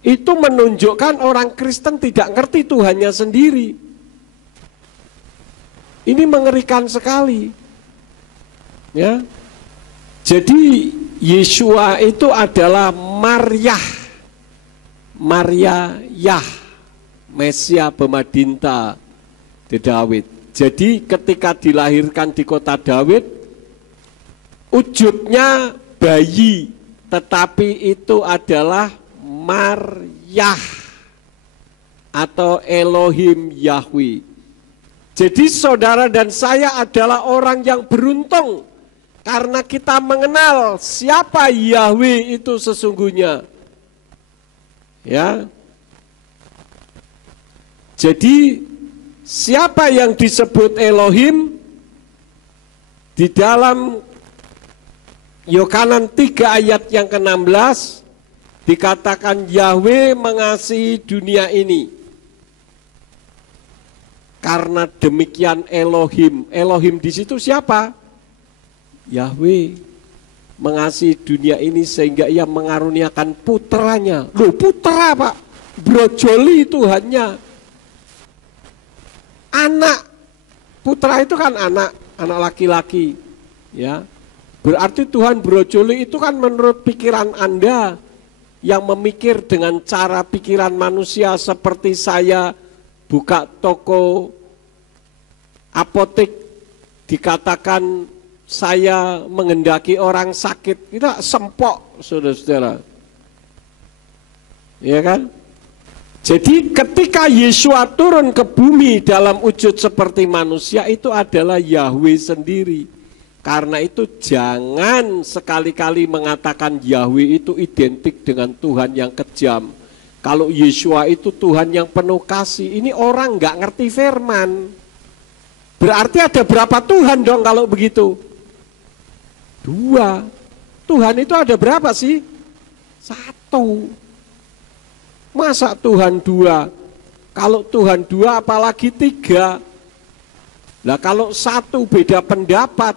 Itu menunjukkan orang Kristen tidak ngerti Tuhannya sendiri. Ini mengerikan sekali. Ya, jadi Yeshua itu adalah Maryah, Maria Yah, Mesia bemadinta di Daud. Jadi ketika dilahirkan di kota Daud, wujudnya bayi, tetapi itu adalah Maryah atau Elohim Yahweh. Jadi saudara dan saya adalah orang yang beruntung, karena kita mengenal siapa Yahweh itu sesungguhnya. Ya. Jadi siapa yang disebut Elohim di dalam Yohanan 3 ayat yang ke-16 dikatakan Yahweh mengasihi dunia ini. Karena demikian Elohim. Elohim di situ siapa? Yahweh mengasihi dunia ini sehingga ia mengaruniakan putranya. Loh, putra Pak, brojoli Tuhannya. Anak, putra itu kan anak laki-laki. Ya, berarti Tuhan brojoli itu kan menurut pikiran Anda yang memikir dengan cara pikiran manusia, seperti saya buka toko apotek, dikatakan saya menghendaki orang sakit, kita sempok saudara-saudara. Ya kan? Jadi ketika Yeshua turun ke bumi dalam wujud seperti manusia, itu adalah Yahweh sendiri. Karena itu jangan sekali-kali mengatakan Yahweh itu identik dengan Tuhan yang kejam. Kalau Yeshua itu Tuhan yang penuh kasih, ini orang nggak ngerti firman. Berarti ada berapa Tuhan dong kalau begitu? 2. Tuhan itu ada berapa sih? 1. Masa Tuhan 2? Kalau Tuhan 2 apalagi 3? Lah kalau 1 beda pendapat,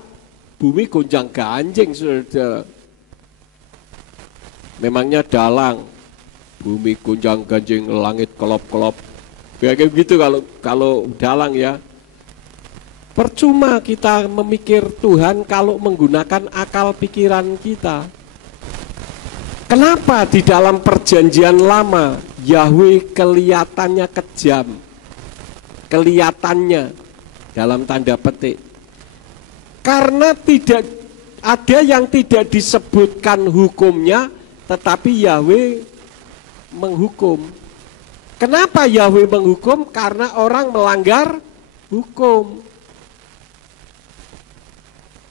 bumi gonjang ganjing saudara. Memangnya dalang, bumi gonjang ganjing, langit kelop-kelop. Kayak gitu kalau dalang ya. Percuma kita memikir Tuhan kalau menggunakan akal pikiran kita. Kenapa di dalam perjanjian lama Yahweh kelihatannya kejam? Kelihatannya dalam tanda petik. Karena tidak ada yang tidak disebutkan hukumnya, tetapi Yahweh menghukum. Kenapa Yahweh menghukum? Karena orang melanggar hukum.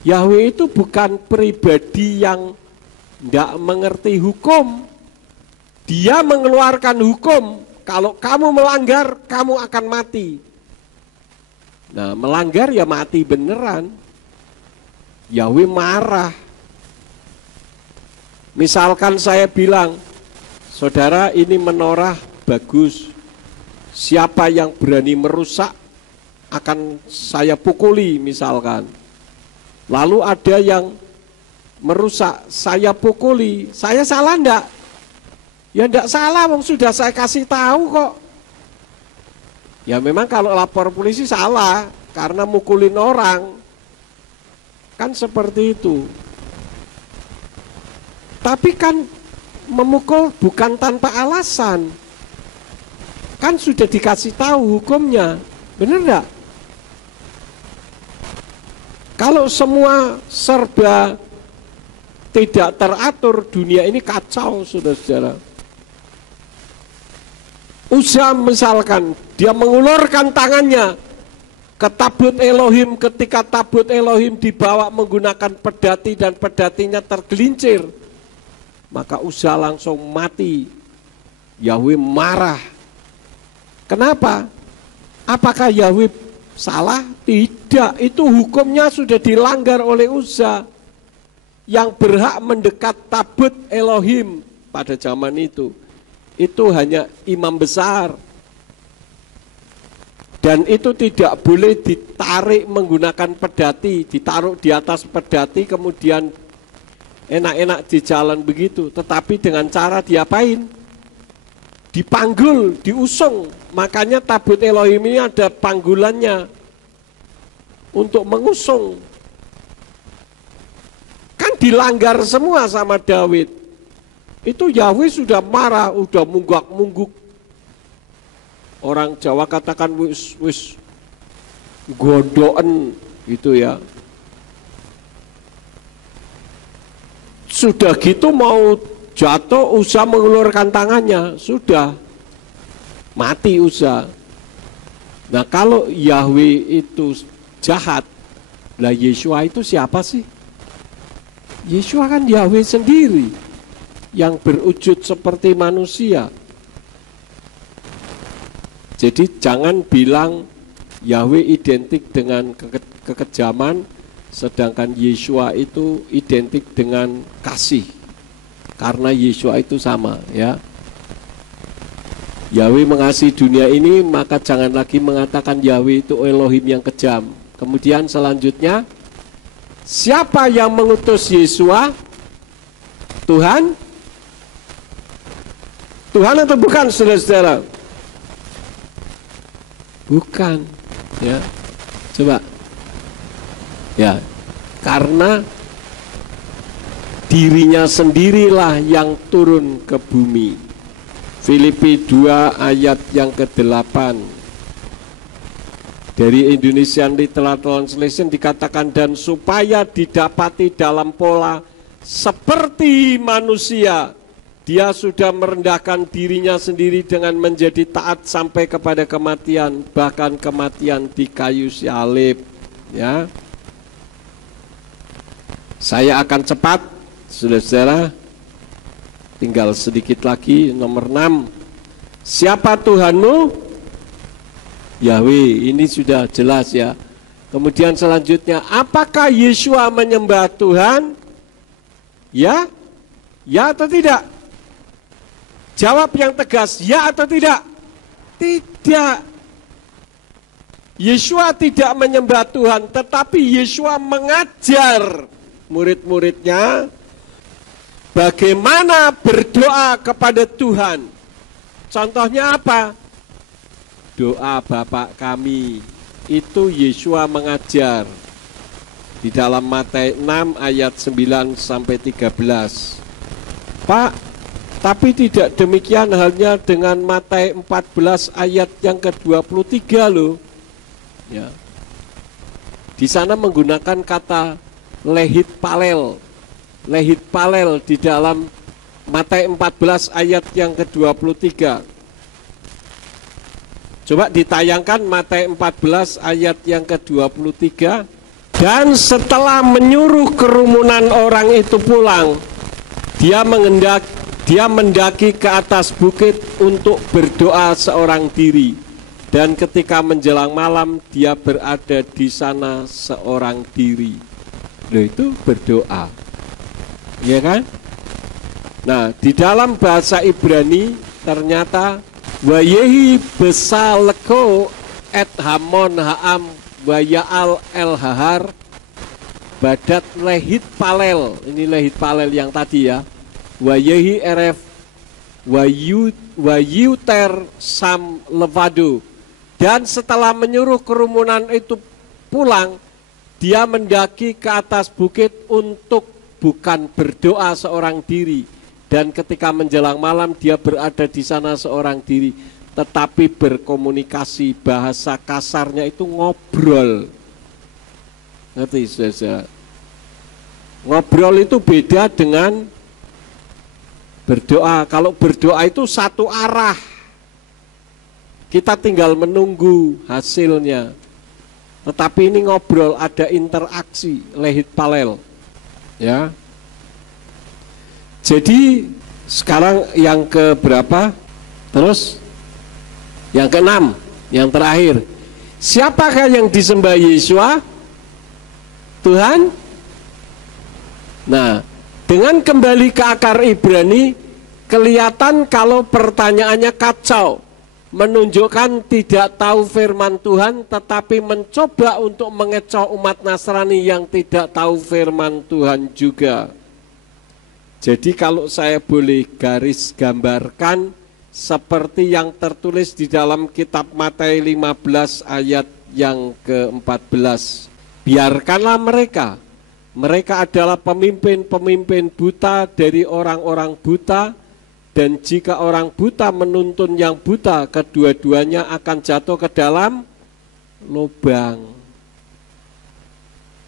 Yahweh itu bukan pribadi yang tidak mengerti hukum. Dia mengeluarkan hukum. Kalau kamu melanggar, kamu akan mati. Nah, melanggar ya mati beneran. Yahweh marah. Misalkan saya bilang, saudara ini menorah bagus. Siapa yang berani merusak akan saya pukuli misalkan. Lalu ada yang merusak, saya pukuli. Saya salah enggak? Ya enggak salah, wong sudah saya kasih tahu kok. Ya memang kalau lapor polisi salah karena mukulin orang. Kan seperti itu. Tapi kan memukul bukan tanpa alasan. Kan sudah dikasih tahu hukumnya. Benar enggak? Kalau semua serba tidak teratur, dunia ini kacau, saudara-saudara. Uzza misalkan, dia mengulurkan tangannya ke tabut Elohim, ketika tabut Elohim dibawa menggunakan pedati dan pedatinya tergelincir, maka Uzza langsung mati. Yahweh marah. Kenapa? Apakah Yahweh salah? Tidak, itu hukumnya sudah dilanggar oleh Uzza. Yang berhak mendekat tabut Elohim pada zaman itu hanya imam besar. Dan itu tidak boleh ditarik menggunakan pedati, ditaruh di atas pedati kemudian enak-enak di jalan begitu. Tetapi dengan cara diapain? Dipanggul, diusung. Makanya tabut Elohim ini ada panggulannya untuk mengusung. Kan dilanggar semua sama Daud. Itu Yahweh sudah marah, udah munggak-mungguk. Orang Jawa katakan wis godoen gitu ya. Sudah gitu mau jatuh, Uzza mengulurkan tangannya, sudah mati Uzza. Nah kalau Yahweh itu jahat, lah Yeshua itu siapa sih? Yeshua kan Yahweh sendiri yang berwujud seperti manusia. Jadi jangan bilang Yahweh identik dengan kekejaman, sedangkan Yeshua itu identik dengan kasih. Karena Yeshua itu sama, ya. Yahweh mengasihi dunia ini, maka jangan lagi mengatakan Yahweh itu Elohim yang kejam. Kemudian selanjutnya, siapa yang mengutus Yeshua? Tuhan? Tuhan atau bukan, saudara-saudara? Bukan, ya. Coba. Ya, karena dirinya sendirilah yang turun ke bumi. Filipi 2 ayat yang ke-8. Dari Indonesian Literal Translation dikatakan, dan supaya didapati dalam pola seperti manusia, dia sudah merendahkan dirinya sendiri dengan menjadi taat sampai kepada kematian, bahkan kematian di kayu salib. Ya, saya akan cepat, saudara-saudara. Tinggal sedikit lagi, nomor 6. Siapa Tuhanmu? Yahweh, ini sudah jelas ya. Kemudian selanjutnya, apakah Yeshua menyembah Tuhan? Ya? Ya atau tidak? Jawab yang tegas, ya atau tidak? Tidak. Yeshua tidak menyembah Tuhan, tetapi Yeshua mengajar murid-muridnya bagaimana berdoa kepada Tuhan. Contohnya apa? Doa Bapa kami. Itu Yeshua mengajar di dalam Matius 6 ayat 9 sampai 13. Pak, tapi tidak demikian halnya dengan Matius 14 ayat yang ke-23 loh. Ya. Di sana menggunakan kata lehit palel. Lehit palel di dalam Matius 14 ayat yang ke-23. Coba ditayangkan Matius 14 ayat yang ke-23. Dan setelah menyuruh kerumunan orang itu pulang, dia mendaki ke atas bukit untuk berdoa seorang diri. Dan ketika menjelang malam dia berada di sana seorang diri. Loh, itu berdoa. Ya kan? Nah, di dalam bahasa Ibrani ternyata wayehi besaleko et hamon haam wayal el hahar badat lehit palel. Ini lehit palel yang tadi ya. Wayehi eref wayuter sam levado. Dan setelah menyuruh kerumunan itu pulang, dia mendaki ke atas bukit untuk bukan berdoa seorang diri. Dan ketika menjelang malam dia berada di sana seorang diri, tetapi berkomunikasi, bahasa kasarnya itu ngobrol. Ngerti saudara? Ngobrol itu beda dengan berdoa. Kalau berdoa itu satu arah, kita tinggal menunggu hasilnya. Tetapi ini ngobrol, ada interaksi, lehit palel. Ya. Jadi sekarang yang ke berapa? Terus yang ke-6, yang terakhir. Siapakah yang disembah Yesua? Tuhan. Nah, dengan kembali ke akar Ibrani, kelihatan kalau pertanyaannya kacau, menunjukkan tidak tahu firman Tuhan, tetapi mencoba untuk mengecoh umat Nasrani yang tidak tahu firman Tuhan juga. Jadi kalau saya boleh garis gambarkan, seperti yang tertulis di dalam kitab Matius 15 ayat yang ke-14. Biarkanlah mereka adalah pemimpin-pemimpin buta dari orang-orang buta, dan jika orang buta menuntun yang buta, kedua-duanya akan jatuh ke dalam lubang.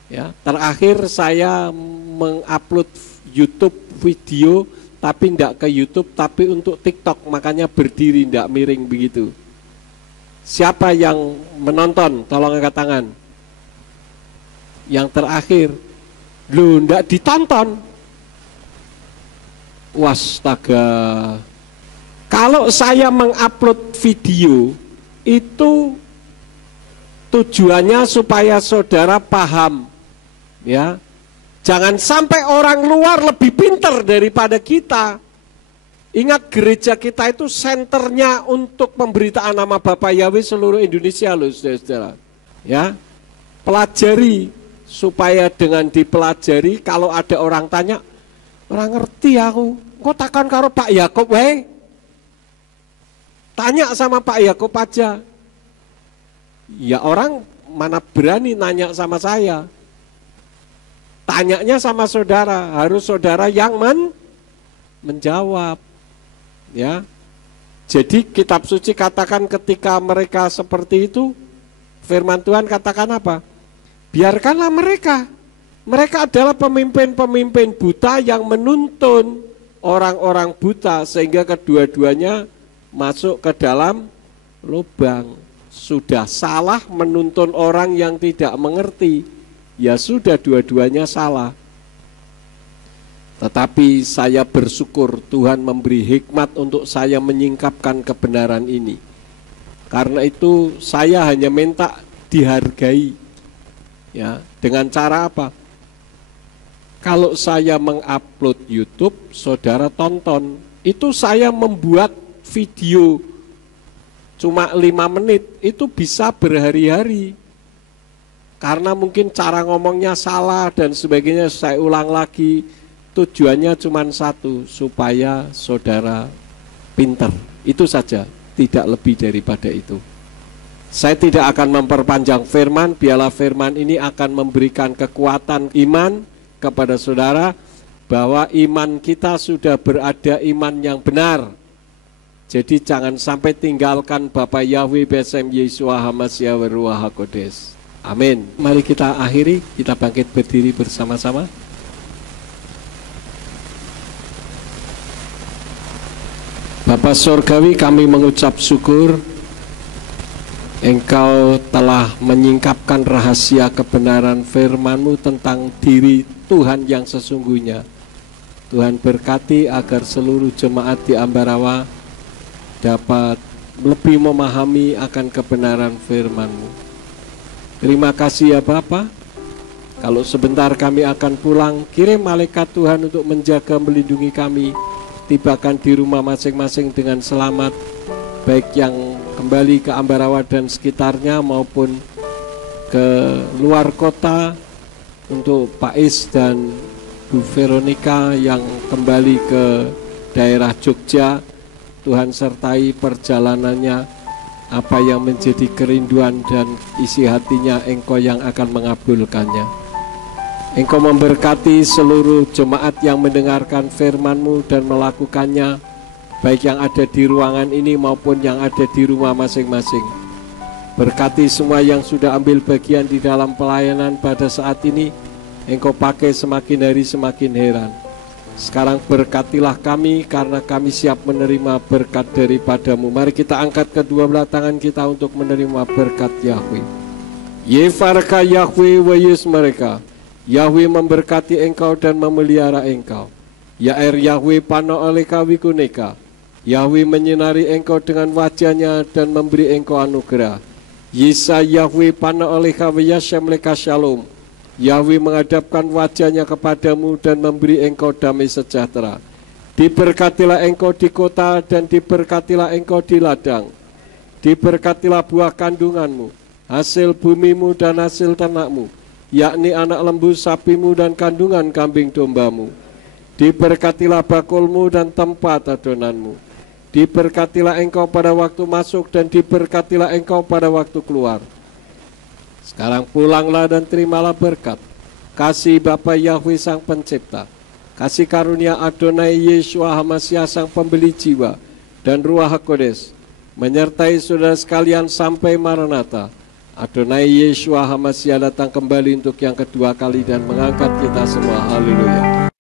Ya, terakhir saya mengupload YouTube video, tapi tidak ke YouTube, tapi untuk TikTok, makanya berdiri, tidak miring begitu. Siapa yang menonton? Tolong angkat tangan. Yang terakhir, loh, tidak ditonton. Wastaga. Kalau saya mengupload video, itu tujuannya supaya saudara paham, ya. Jangan sampai orang luar lebih pintar daripada kita. Ingat, gereja kita itu senternya untuk pemberitaan nama Bapa Yahweh seluruh Indonesia loh, saudara-saudara. Ya, pelajari supaya dengan dipelajari, kalau ada orang tanya, orang ngerti aku, kok takkan karo Pak Yakob weh? Tanya sama Pak Yakob aja. Ya, orang mana berani nanya sama saya? Tanyanya sama saudara, harus saudara yang menjawab. Ya. Jadi kitab suci katakan ketika mereka seperti itu, firman Tuhan katakan apa? Biarkanlah mereka. Mereka adalah pemimpin-pemimpin buta yang menuntun orang-orang buta sehingga kedua-duanya masuk ke dalam lubang. Sudah salah menuntun orang yang tidak mengerti. Ya sudah, dua-duanya salah. Tetapi saya bersyukur Tuhan memberi hikmat untuk saya menyingkapkan kebenaran ini. Karena itu saya hanya minta dihargai. Ya, dengan cara apa? Kalau saya mengupload YouTube, saudara tonton. Itu saya membuat video cuma 5 menit, itu bisa berhari-hari. Karena mungkin cara ngomongnya salah dan sebagainya, saya ulang lagi. Tujuannya cuma satu, supaya saudara pinter. Itu saja, tidak lebih daripada itu. Saya tidak akan memperpanjang firman, biarlah firman ini akan memberikan kekuatan iman kepada saudara, bahwa iman kita sudah berada iman yang benar. Jadi jangan sampai tinggalkan Bapa Yahweh Besem Yesua Hamasya Ruach HaKodes. Amin. Mari kita akhiri, kita bangkit berdiri bersama-sama. Bapa Surgawi, kami mengucap syukur Engkau telah menyingkapkan rahasia kebenaran firman-Mu tentang diri Tuhan yang sesungguhnya. Tuhan berkati agar seluruh jemaat di Ambarawa dapat lebih memahami akan kebenaran firman-Mu. Terima kasih ya Bapa. Kalau sebentar kami akan pulang, kirim malaikat Tuhan untuk menjaga melindungi kami, tibakan di rumah masing-masing dengan selamat, baik yang kembali ke Ambarawa dan sekitarnya maupun ke luar kota, untuk Pak Is dan Bu Veronica yang kembali ke daerah Jogja. Tuhan sertai perjalanannya, apa yang menjadi kerinduan dan isi hatinya Engkau yang akan mengabulkannya. Engkau memberkati seluruh jemaat yang mendengarkan firman-Mu dan melakukannya, baik yang ada di ruangan ini maupun yang ada di rumah masing-masing. Berkati semua yang sudah ambil bagian di dalam pelayanan pada saat ini. Engkau pakai semakin hari semakin heran. Sekarang berkatilah kami, karena kami siap menerima berkat daripada-Mu. Mari kita angkat kedua belah tangan kita untuk menerima berkat Yahweh. Yefarka Yahweh wa Yus mereka. Yahweh memberkati engkau dan memelihara engkau. Yair Yahweh pano oleh kawikuneka. Yahweh menyinari engkau dengan wajahnya dan memberi engkau anugerah. Yisa Yahweh pano oleh kawiyashem leka shalom. Yahweh menghadapkan wajahnya kepadamu dan memberi engkau damai sejahtera. Diberkatilah engkau di kota dan diberkatilah engkau di ladang. Diberkatilah buah kandunganmu, hasil bumimu dan hasil ternakmu, yakni anak lembu sapimu dan kandungan kambing dombamu. Diberkatilah bakulmu dan tempat adonanmu. Diberkatilah engkau pada waktu masuk dan diberkatilah engkau pada waktu keluar. Sekarang pulanglah dan terimalah berkat kasih Bapa Yahweh Sang Pencipta, kasih karunia Adonai Yeshua HaMashiach Sang Pembeli jiwa, dan Ruach HaKodes menyertai saudara sekalian sampai Maranatha. Adonai Yeshua HaMashiach datang kembali untuk yang kedua kali dan mengangkat kita semua. Haleluya.